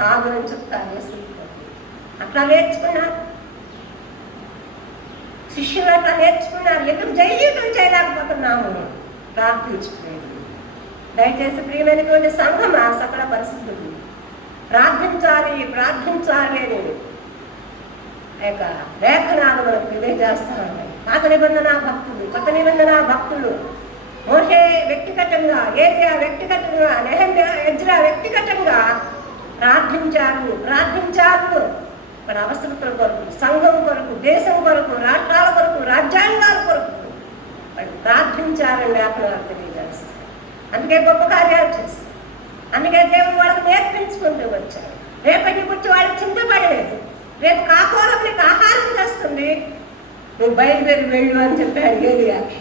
కాదు అని చెప్తాను. అట్లా నేర్చుకున్నారు, శిష్యులు అట్లా నేర్చుకున్నారు. ఎందుకు జీవితం చేయలేకపోతున్నాము? ప్రార్థించుకోలేదు. దయచేసి ప్రియమైనటువంటి సంఘమా, సకల పరిస్థితులు ప్రార్థించాలి ప్రార్థించాలి అని ఆ యొక్క లేఖనాలు మనకు తెలియజేస్తా ఉన్నాయి. పాత నిబంధన భక్తులు, కొత్త నిబంధన భక్తులు, మోషే వ్యక్తిగతంగా, ఏలియా వ్యక్తిగతంగా, నెహెమ్యా, ఎజ్రా వ్యక్తిగతంగా ప్రార్థించారు. మన అవసరతల కొరకు, సంఘం కొరకు, దేశం కొరకు, రాష్ట్రాల కొరకు, రాజ్యాంగాల కొరకు వాళ్ళు ప్రార్థించారని లేఖనాలు తెలియజేస్తారు. అందుకే గొప్ప కార్యాలు చేస్తారు. అందుకే దేవుడు వాళ్ళకు నేర్పించుకుంటూ వచ్చారు. రేపటి గురించి వాళ్ళు చింతపడలేదు. రేపు కాకోరం నీకు ఆహారం చేస్తుంది, నువ్వు బయలుదేరి వెళ్ళు అని చెప్పాడు ఏలియాకి.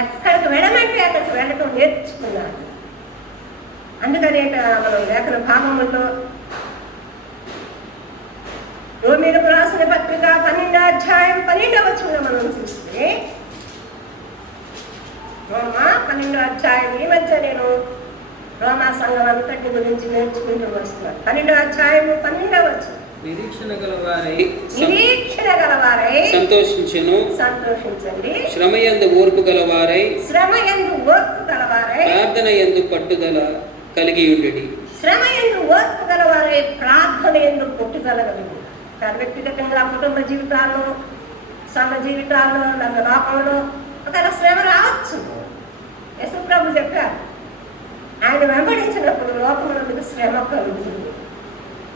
ఎక్కడికి వెళ్ళమంటే అక్కడికి వెళ్ళటం నేర్చుకున్నాడు. అందుకనే మనం లేఖన భాగంలో రోమీయులకు రాసిన పత్రిక 12వ అధ్యాయం 12వ వచనం మనం చూస్తే, రోమా 12వ అధ్యాయం, ఈ మధ్య నేను రోమా సంఘం అంతటి గురించి నేర్చుకుంటూ వస్తున్నాను. 12వ అధ్యాయం 12వ వచనం, నిరీక్షణ గలవారై సంతోషించండి, శ్రమయందు ఓర్పు గలవారై ప్రార్థన యందు పట్టుదల కలిగి ఉండుడి. శ్రమ యందు ఓర్పు గలవారై ప్రార్థన యందు పట్టుదల కలిగి. వ్యక్తిగతంగా కుటుంబ జీవితాల్లో, సంఘ జీవితాల్లో, లేదా లోకంలో ఒకవేళ శ్రమ రావచ్చు. యేసు ప్రభు చెప్పారు, ఆయన వెంబడించినప్పుడు లోకంలో మీకు శ్రమ కలుగుతుంది,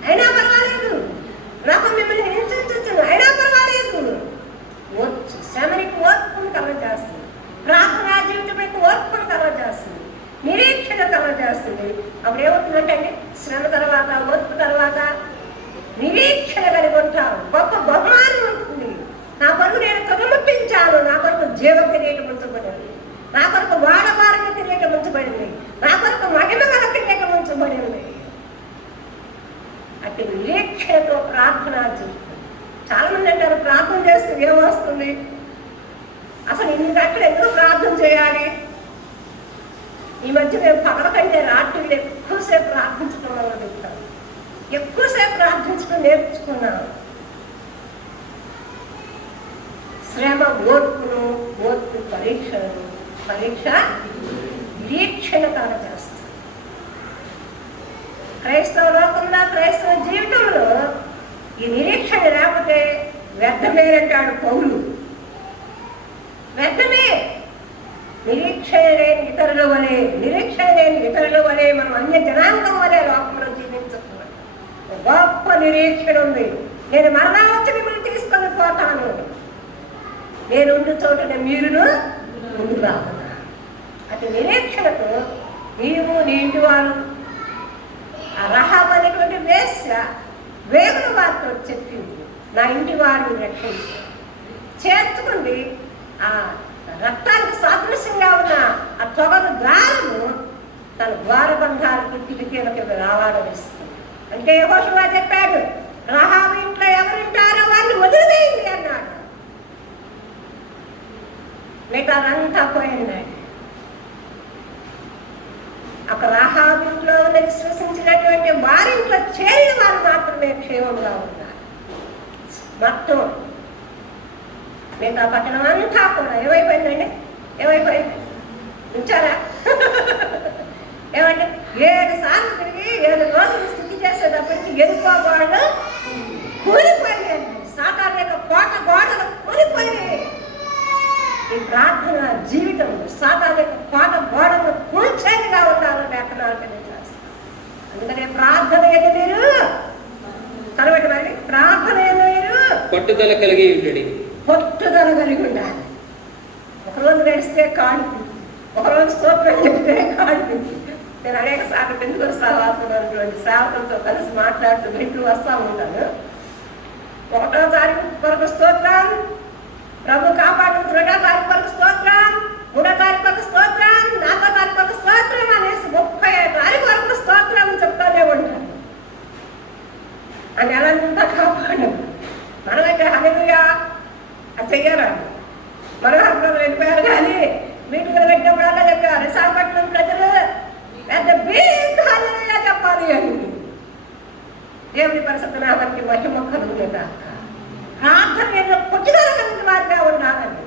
అయినా పర్వాలేదు. లోకం మిమ్మల్ని హింసించవచ్చు, అయినా పర్వాలేదు. శ్రమనికి ఓర్పును కలగజేస్తుంది. ప్రార్థనా జీవితం ఓర్పును కలగజేస్తుంది, నిరీక్షణ కలగజేస్తుంది. అప్పుడు ఏమవుతుందంటే అండి, శ్రమ తర్వాత, ఓర్పు తర్వాత నిరీక్షణ కలిగి ఉంటారు. గొప్ప బహుమానం ఉంటుంది. నా కొరకు నేను తుదముట్టించాను, నా కొరకు జీవ కిరీటం ఉంచబడింది, నా కొరకు వాడవారక కిరీటం ఉంచబడింది, నా కొరకు మహిమ గల కిరీటం ఉంచబడింది. అటు నిరీక్షణతో ప్రార్థన చేస్తుంది. చాలా మంది అంటారు, ప్రార్థన చేస్తే ఏమొస్తుంది? అసలు ఇన్ని గంటలు ఎందుకు ప్రార్థన చేయాలి? ఈ మధ్య మేము పగల కంటే రాత్రులు ఎక్కువసేపు ప్రార్థించడం వల్ల చెప్తాను. ఎక్కువసేపు ప్రార్థించడం నేర్చుకున్నాను. శ్రమ ఓర్పును, ఓర్పు పరీక్షను, పరీక్ష నిరీక్షణ కలగజేస్తుంది. క్రైస్తవ లోకంలో, క్రైస్తవ జీవితంలో ఈ నిరీక్షణ లేకపోతే వ్యర్థమేనంటాడు పౌలు. వ్యర్థమే. నిరీక్షణ లేని ఇతరుల వలె మనం అన్య జనాంగం వలె లోకంలో జీవించకూడదు. గొప్ప నిరీక్షణ ఉంది. నేను మరలా వచ్చి మిమ్మల్ని తీసుకొని పోతాను, నేను ఉండే చోటనే మీరును ముందు రాకుండా. అటు నిరీక్షణతో నీవు, నీ ఇంటి వారు, ఆ రహాబు అనేటువంటి వేశ్య వేగుల వారితో చెప్పింది, నా ఇంటి వారిని రక్షించి చేర్చుకుంది. ఆ రక్తానికి సాదృశ్యంగా ఉన్న ఆ తొగలు ద్వారము తన ద్వారబంధాలకు కిటికీలకి రావాడనిస్తుంది. అంటే యెహోషువ చెప్పాడు, రహాబు ఇంట్లో ఎవరుంటారో వారిని వదిలివేయండి అన్నాడు. మిగతాదంతా పోయిందండి. ఒక రహాబు ఇంట్లో విశ్వసించినటువంటి వారింట్లో చేరిన వారు మాత్రమే క్షేమంగా ఉన్నారు. మొత్తం మిగతా పట్టణం అంతా కూడా ఏమైపోయిందండి? ఏమైపోయింది? ఉంచారా? ఏమంటే 7 సార్లు తిరిగి 7 రోజులు స్థితి చేసేటప్పటికి ఎదుర్కోగోడలు కూలిపోయాయి. సాతాను యొక్క కోట గోడలు కూలిపోయాయి. ఈ ప్రార్థన జీవితం సాతాను యొక్క కోట గోడలు కూల్చేదిగా ఉండాలని లేఖనాలు తెలియజేస్తారు. అందుకనే ప్రార్థన ఎన్ని మీరు కలవటి మరి ప్రార్థన ఎన్ని మీరు పట్టుదల కలిగి ఉండాలి. ఒకరోజు నడిస్తే కాడు, ఒకరోజు స్తోత్రం చెప్తే కాడు. నేను అనేక సార్లు పెందుకొని సహవాసమైనటువంటి సేవకులతో కలిసి మాట్లాడుతూ వింటూ వస్తూ ఉంటాను. 1వ తారీఖు కొరకు స్తోత్రం, ప్రభు కాపాడు, 2వ తారీఖు కొరకు స్తోత్రం, 3వ తారీఖు కొరకు స్తోత్రం, 4వ తారీఖు కొరకు స్తోత్రం అనేసి 30వ తారీఖు వరకు స్తోత్రం చెప్తానే ఉంటాను. ఆ నెలంతా కాపాడు. మనమైతే హల్లెలూయా అది చెయ్యాలి. మనోహర్ బ్రదర్ వెళ్ళిపోయారు, కానీ మీటింగ్లు పెట్టినప్పుడల్లా చెప్పారు, విశాఖపట్నం ప్రజలు పెద్ద బిగ్ హల్లెలూయా చెప్పాలి అని. దేవుని పరిశుద్ధ నామానికి మహిమ కలుగునేదాక. ప్రార్థన ఏదో కొట్టుదలగలిగిన వారిగా ఉండాలండి.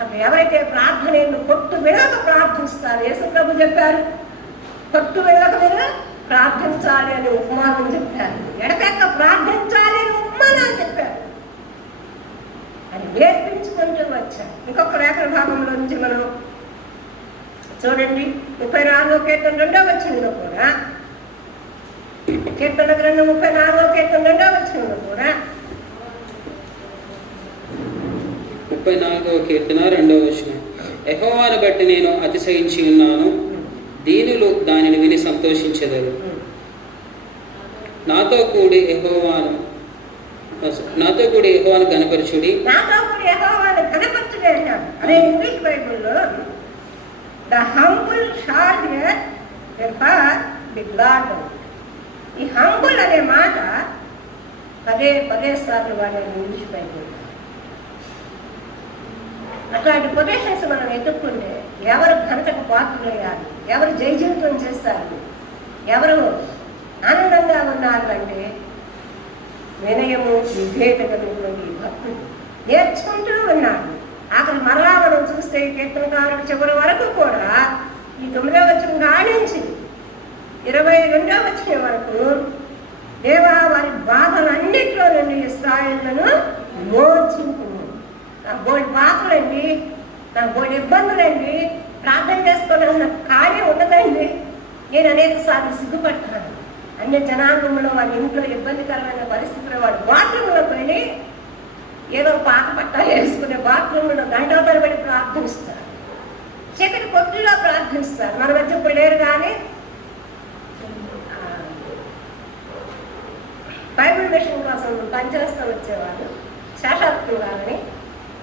అప్పుడు ఎవరైతే ప్రార్థన కొట్టు విడవక ప్రార్థిస్తారు, యేసు ప్రభు చెప్పారు, కొట్టు విడవక మీరు ప్రార్థించాలి అని ఉపమానం చెప్పారు. ఎడతెక్క ప్రార్థించాలి అని ఉపమానాలు చెప్పారు. అని నేర్పించుకుంటూ వచ్చారు. ఇంకొక లేఖన భాగంలో నుంచి మనం చూడండి, 34వ కీర్తన 2వ వచనంలో కూడా, కీర్తన గ్రంథం 34వ కీర్తన 2వ వచనంలో కూడా 34వ కీర్తన 2వ వచనం, యెహోవాను బట్టి నేను అతిశయించి ఉన్నాను, దీనులు దానిని విని సంతోషించెదరు. నాతో కూడి యెహోవాను గణపరచుడి. నాతో కూడి యెహోవాను గణపరచుడి అంటారు. అదే ఇంగ్లీష్ బైబిల్లో the humble shall hear the lord. ఈ హంబుల్ అనే మాట పదే సార్లు వాడారు ఇంగ్లీష్ బైబిల్. అట్లాంటి కొటేషన్స్ మనం ఎదుర్కొంటే ఎవరు ఘనతకు పాత్రలయ్యారు, ఎవరు జయజీవితం చేస్తారు, ఎవరు ఆనందంగా ఉన్నారు అంటే వినయము విధేయత కలిగినటువంటి భక్తుడు నేర్చుకుంటూ ఉన్నాడు. ఆఖరి మరలా మనం చూస్తే కీర్తనకారుడు చివరి వరకు కూడా ఈ 9వ వచనం కానించి 22వ వచనం వరకు దేవా వారి బాధలన్నింటిలో నుండి ఇశ్రాయేలును మోచించును. నాకు బోడి బాధలండి, నాకు బోడి ఇబ్బందులండి, ప్రార్థన చేసుకోవాలన్న ఖాళీ ఉండదండి. నేను అనేక సార్లు సిగ్గుపడతాను. అన్య జనాంగంలో వాళ్ళ ఇంట్లో ఇబ్బందికరమైన పరిస్థితుల్లో వాడు బాత్రూంలోకి వెళ్ళి ఏదో పాత పట్టాలు వేసుకునే బాత్రూంలో గంటల తరబడి ప్రార్థిస్తారు, చీకటి కొట్టులో ప్రార్థిస్తారు. మన మధ్య ఇప్పుడు లేరు కానీ బైబిల్ మిషన్ కోసం పనిచేస్తూ వచ్చేవాళ్ళు శాశాత్మ గారని.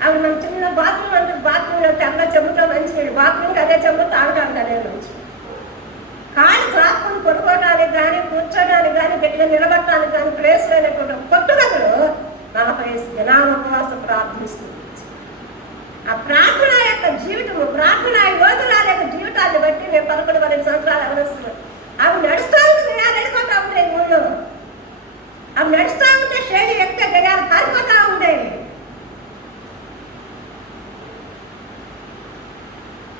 అవి మన చిన్న బాత్రూమ్ అంటే బాత్రూంలో తెల్ల చెంబుతో మంచి బాత్రూమ్కి అదే చెంబు తాగడానికి అదే మంచి కాళ్ళు చాపుకుని కొనుక్కోవడానికి కానీ కూర్చోడానికి కానీ గట్టిగా నిలబడటానికి కానీ ప్లేస్ లేనటువంటి కొట్టుగదులు 40 దినాల ఉపవాసం ప్రార్థిస్తుంది. ఆ ప్రార్థన యొక్క జీవితము, ప్రార్థన యోధుల యొక్క జీవితాన్ని బట్టి నేను 11 సంవత్సరాలు అవనిస్తున్నాను. అవి నడుస్తూ ఉంటే వెళ్ళిపోతా ఉంటాయి ఊళ్ళో. అవి నడుస్తూ ఉంటే శైలి ఎక్క గడియాలు పారిపోతూ ఉంటాయి.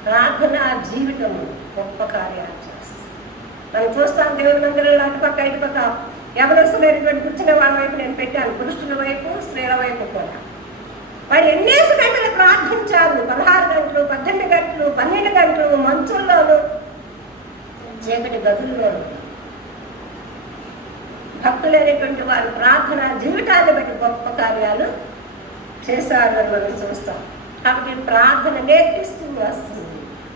ప్రార్థన జీవితము గొప్ప కార్యాలు చేస్తుంది. మనం చూస్తాం దేవుని మందిరంలో అటుపక్క ఇటుపక్క ఎవరొస్తున్నటువంటి కూర్చునే వాళ్ళ వైపు నేను పెట్టాను, పురుషుల వైపు స్త్రీల వైపు కూడా. వాడు ఎన్నేసి గంటలు ప్రార్థించారు, 16 గంటలు, 18 గంటలు, 12 గంటలు, మంచుల్లోనూ చీకటి గదుల్లోనూ. భక్తులైనటువంటి వారు ప్రార్థన జీవితాన్ని బట్టి గొప్ప కార్యాలు చేశారు అని మనం చూస్తాం. కాబట్టి ప్రార్థన నేర్పిస్తూ వస్తుంది.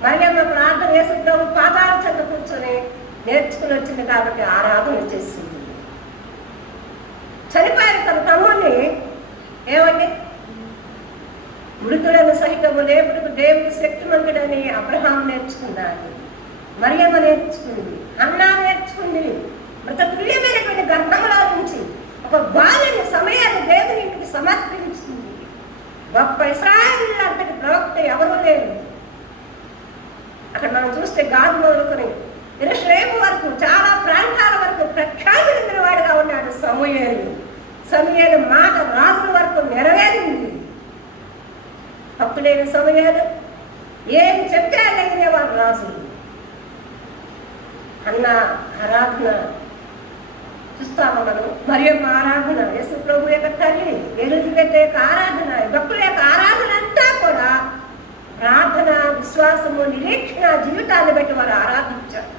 మరియమ్మ ప్రార్థన చేసిన పాదాల చెంత కూర్చొని నేర్చుకుని వచ్చింది కాబట్టి ఆరాధన చేసింది. చనిపోయిన తన తమ్ముడిని ఏమండి మృతులను సహితము లేపుటకు దేవుడు శక్తిమంతుడని అబ్రహాం నేర్చుకున్నాడు, మరియమ్మ నేర్చుకుంది, అన్నా నేర్చుకుంది. మృతతుల్యమైనటువంటి గర్భంలో నుంచి ఒక బాలుని సమయాన్ని దేవుని ఇంటికి సమర్పించింది. గొప్ప ఇశ్రాయేలు అంతటి ప్రవక్త ఎవరూ లేరు. అక్కడ మనం చూస్తే గాదు మొదలుకొని యెరూషలేము వరకు చాలా ప్రాంతాల వరకు ప్రఖ్యాతి చెందిన వాడిగా ఉన్నాడు సమూయేలు. సమూయేలు మాట రాజుల వరకు నెరవేరింది. భక్తుడైన సమూయేలు ఏం చెప్తే అడిగినేవాడు రాజులు. అన్న ఆరాధన చూస్తామా మనం, మరియమ్మ ఆరాధన, యేసు ప్రభు యొక్క తల్లి, ఎలిజబెత్ యొక్క ఆరాధన, భక్తుల యొక్క ఆరాధన అంతా కూడా ప్రార్థన, విశ్వాసము, నిరీక్షణ జీవితాన్ని బట్టి వారు ఆరాధించారు,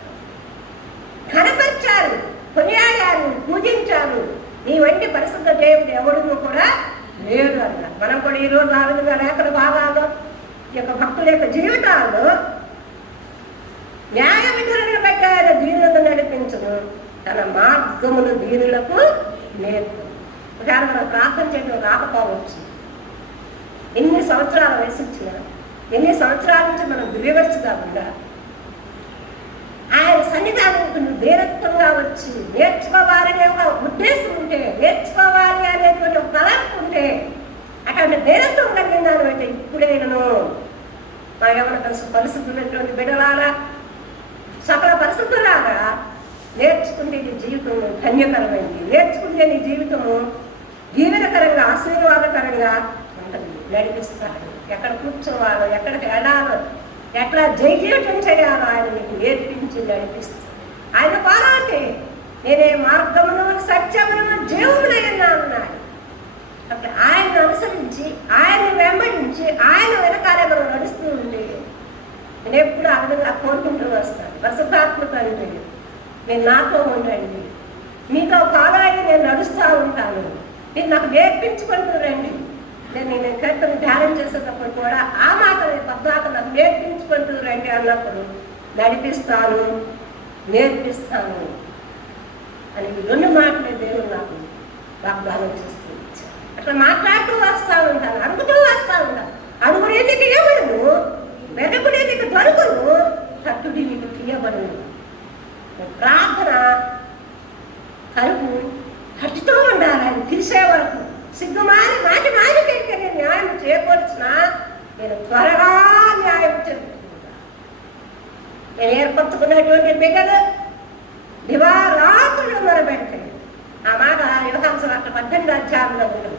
ఘనపరిచారు, కొనియాడారు, పూజించారు. నీ వంటి పరిశుద్ధ దేవుడు ఎవడును కూడా లేడు అన్నారు. మనం కూడా ఈరోజు ఆ విధంగా లేఖల భాగాల్లో ఈ యొక్క భక్తుల యొక్క జీవితాల్లో న్యాయ విధులను బట్టి ఆయన దీనులను నడిపించను, తన మార్గములు దీనులకు నేర్పు. ఒకవేళ మనం ప్రార్థన చేయడం రాకపోవచ్చు, ఎన్ని సంవత్సరాల వయసు వచ్చినా, ఎన్ని సంవత్సరాల నుంచి మనం బిలీవర్స్గా ఉందా ఆయన సన్నిధానంకు ధీరత్వంగా వచ్చి నేర్చుకోవాలనే ఒక ఉద్దేశం ఉంటే, నేర్చుకోవాలి అనేటువంటి ఒక తలంపు ఉంటే, అటువంటి ధీరత్వం కలిగిన దాని బట్టి ఇప్పుడేనను మా ఎవరి పరిశుద్ధులైనటువంటి బిడ్డలారా, సకల పరిశుద్ధులారా నేర్చుకుంటే నీ జీవితం ధన్యకరమైంది. నేర్చుకుంటే నీ జీవితము దీవెనకరంగా ఆశీర్వాదకరంగా ఉంటుంది. నడిపిస్తాడు. ఎక్కడ కూర్చోవాలో, ఎక్కడికి వెళ్ళాలో, ఎట్లా జయజీవితం చేయాలో ఆయన నీకు నేర్పించి నడిపిస్తాడు. ఆయన పారాటే నేనే మార్గమును సత్యమును జీవమునైనా అన్నాడు. అప్పుడు ఆయన అనుసరించి, ఆయన వెంబడించి, ఆయన వెనకాలే మనం నడుస్తూ ఉంటే నేను ఎప్పుడు ఆ విధంగా కోరుకుంటూ వస్తాను. పరిశుద్ధాత్మ తండ్రి, నేను నాతో ఉండండి, మీతో పాదాయి నేను నడుస్తూ ఉంటాను, మీరు నాకు నేర్పించుకుంటూ రండి. నేను కీర్తన ధ్యానం చేసేటప్పుడు కూడా ఆ మాట పద్మాత నాకు నేర్పించుకుంటూ రండి అన్నప్పుడు నడిపిస్తాను, నేర్పిస్తాను అని 2 మాటలే దేవుడు నాకు వాగ్దానం చేస్తూ ఇచ్చాను. అట్లా మాట్లాడుతూ వస్తూ ఉంటాను, అడుగుతూ వస్తూ ఉంటాను. అడుగునే నీకు ఇవ్వబడును, వెనుకునే నీకు దొరుకును, తట్టుడి నీకు తీయబడును. ప్రార్థన కలుపు కట్టుతూ ఉండాలి. ఆయన తీసే వరకు సిగ్గుమారి మాటి మాటికి నేను న్యాయం చేకూర్చిన నేను త్వరగా న్యాయం చేస్తున్నాను. నేను ఏర్పరచుకున్నటువంటి బిడ్డలు దివారాత్రులు మొరబెడతాయి. ఆ మాట యోహాను సువార్త 18వ అధ్యాయంలో ఉంటుంది.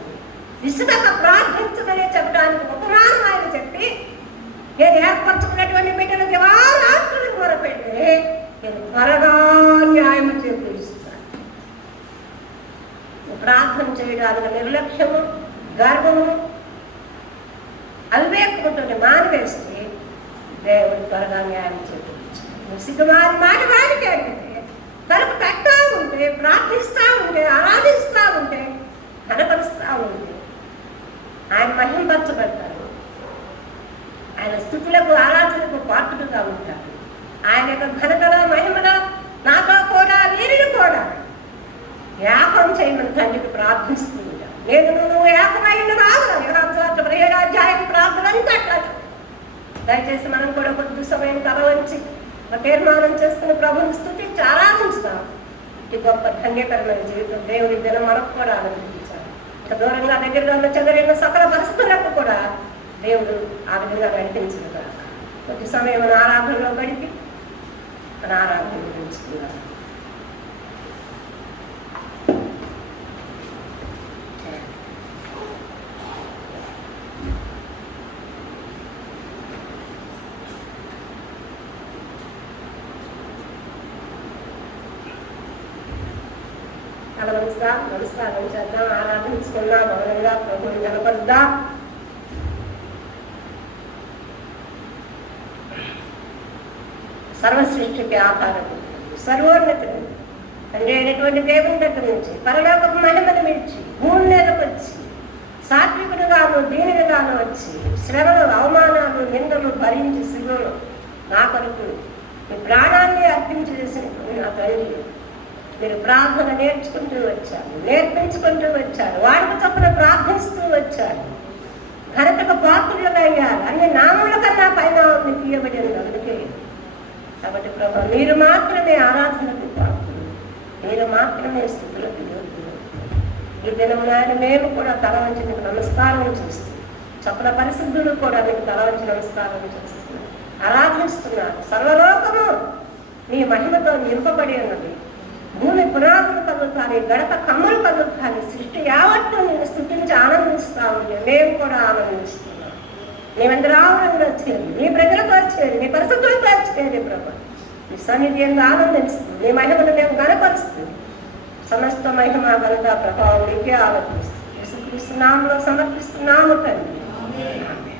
విసుగక ప్రార్థించమని చెప్పడానికి ఉపమానం ఆయన చెప్పి, నేను ఏర్పరచుకున్నటువంటి బిడ్డలు దివారాత్రులు మొరపెడితే నేను త్వరగా న్యాయం చేకూరుస్తాను. ప్రార్థన చేయడానికి నిర్లక్ష్యము, గర్వము, అవివేకంతో మానివేస్తే దేవుడు త్వరగా న్యాయం చేకూరుస్తాడు. సిగ్గుమారి మాట వాడికి అడిగితే, తలుపు కట్టా ఉంటే, ప్రార్థిస్తూ ఉంటే, ఆరాధిస్తూ ఉంటే, కనపరుస్తూ ఉంటే ఆయన మహింపరచబడతారు. ఆయన స్థుతులకు ఆరాధనకు పాత్రుడుగా ఉంటాడు. ఆయన యొక్క ఘనతలో మహిమలో నాతో కూడా వీరిని కూడా ఏకం చేయమని తండ్రికి ప్రార్థిస్తూ ఉంటాను. నేను నువ్వు ఏకమైన రాదు 17వ అధ్యాయం ప్రార్థన అంతా. దయచేసి మనం కూడా కొద్ది సమయం తల వంచి తీర్మానం చేసుకుని ప్రభుని స్తుతించి ఆరాధించుతాం. ఈ గొప్ప ధన్యకరమైన జీవితం దేవుడి దినం మనకు కూడా ఆనందించాలి. ఇక దూరంగా దగ్గరగా ఉన్న చెదరైన సకల పరిస్థితులకు కూడా దేవుడు ఆ విధంగా నడిపించుకుంటారు. కొద్ది సమయం మన ఆరాధనలో గడిపి మన ఆరాధన గురించుకున్నాను. నమస్కారం చేద్దాం, ఆరాధించుకున్నాం, మౌనంగా ప్రభువుని కనపరుద్దాం. సర్వసృష్టికి ఆధారం, సర్వోన్నతుడు తండ్రి అయినటువంటి దేవుని దగ్గర నుంచి పరలోకపు మహిమను మించి భూమి మీదకు వచ్చి సాత్వికుడుగాను దీనుడుగాను వచ్చి శ్రమలు, అవమానాలు, నిందలు భరించి సిగ్గులు నా కొరకు మీ ప్రాణాన్ని అర్పించి చేసినటువంటి నా తండ్రి, మీరు ప్రార్థన నేర్చుకుంటూ వచ్చారు, నేర్పించుకుంటూ వచ్చారు, వాడికి చొప్పున ప్రార్థిస్తూ వచ్చారు, ఘనతకు పాత్రులుగా అయ్యారు. అన్ని నామముల కన్నా పైన తీయబడి అందుకే. కాబట్టి ప్రభు మీరు మాత్రమే ఆరాధనకు పాత్రులు, మీరు మాత్రమే స్థితులకు యోగ్యులు. ఈ దినమున మేము కూడా తల వంచి మీకు నమస్కారం చేస్తూ, చపల పరిశుద్ధులు కూడా మీకు తల వంచి నమస్కారం చేస్తున్నారు, ఆరాధిస్తున్నారు. సర్వలోకము నీ మహిమతో నింపబడి ఉన్నది. భూమి పునాదులు కదులుతాయి, గడప కమ్మలు కదులుతాయి, సృష్టి యావత్తు నేను స్థుతించి ఆనందిస్తూ ఉంటే మేము కూడా ఆనందిస్తున్నాం. మేమందరూ ఆనందంగా వచ్చేది, నీ ప్రజలతో వచ్చేది, నీ పరిస్థితులతో వచ్చేది ప్రభు. నీ సన్నిధి ఎంత ఆనందిస్తుంది, నీ మహిమను మేము గణపరుస్తుంది. సమస్త మహిమ ఘనత ప్రభావం నీకే ఆలోచిస్తుంది. యేసుక్రీస్తు నామములో సమర్పిస్తున్నాము తండ్రి.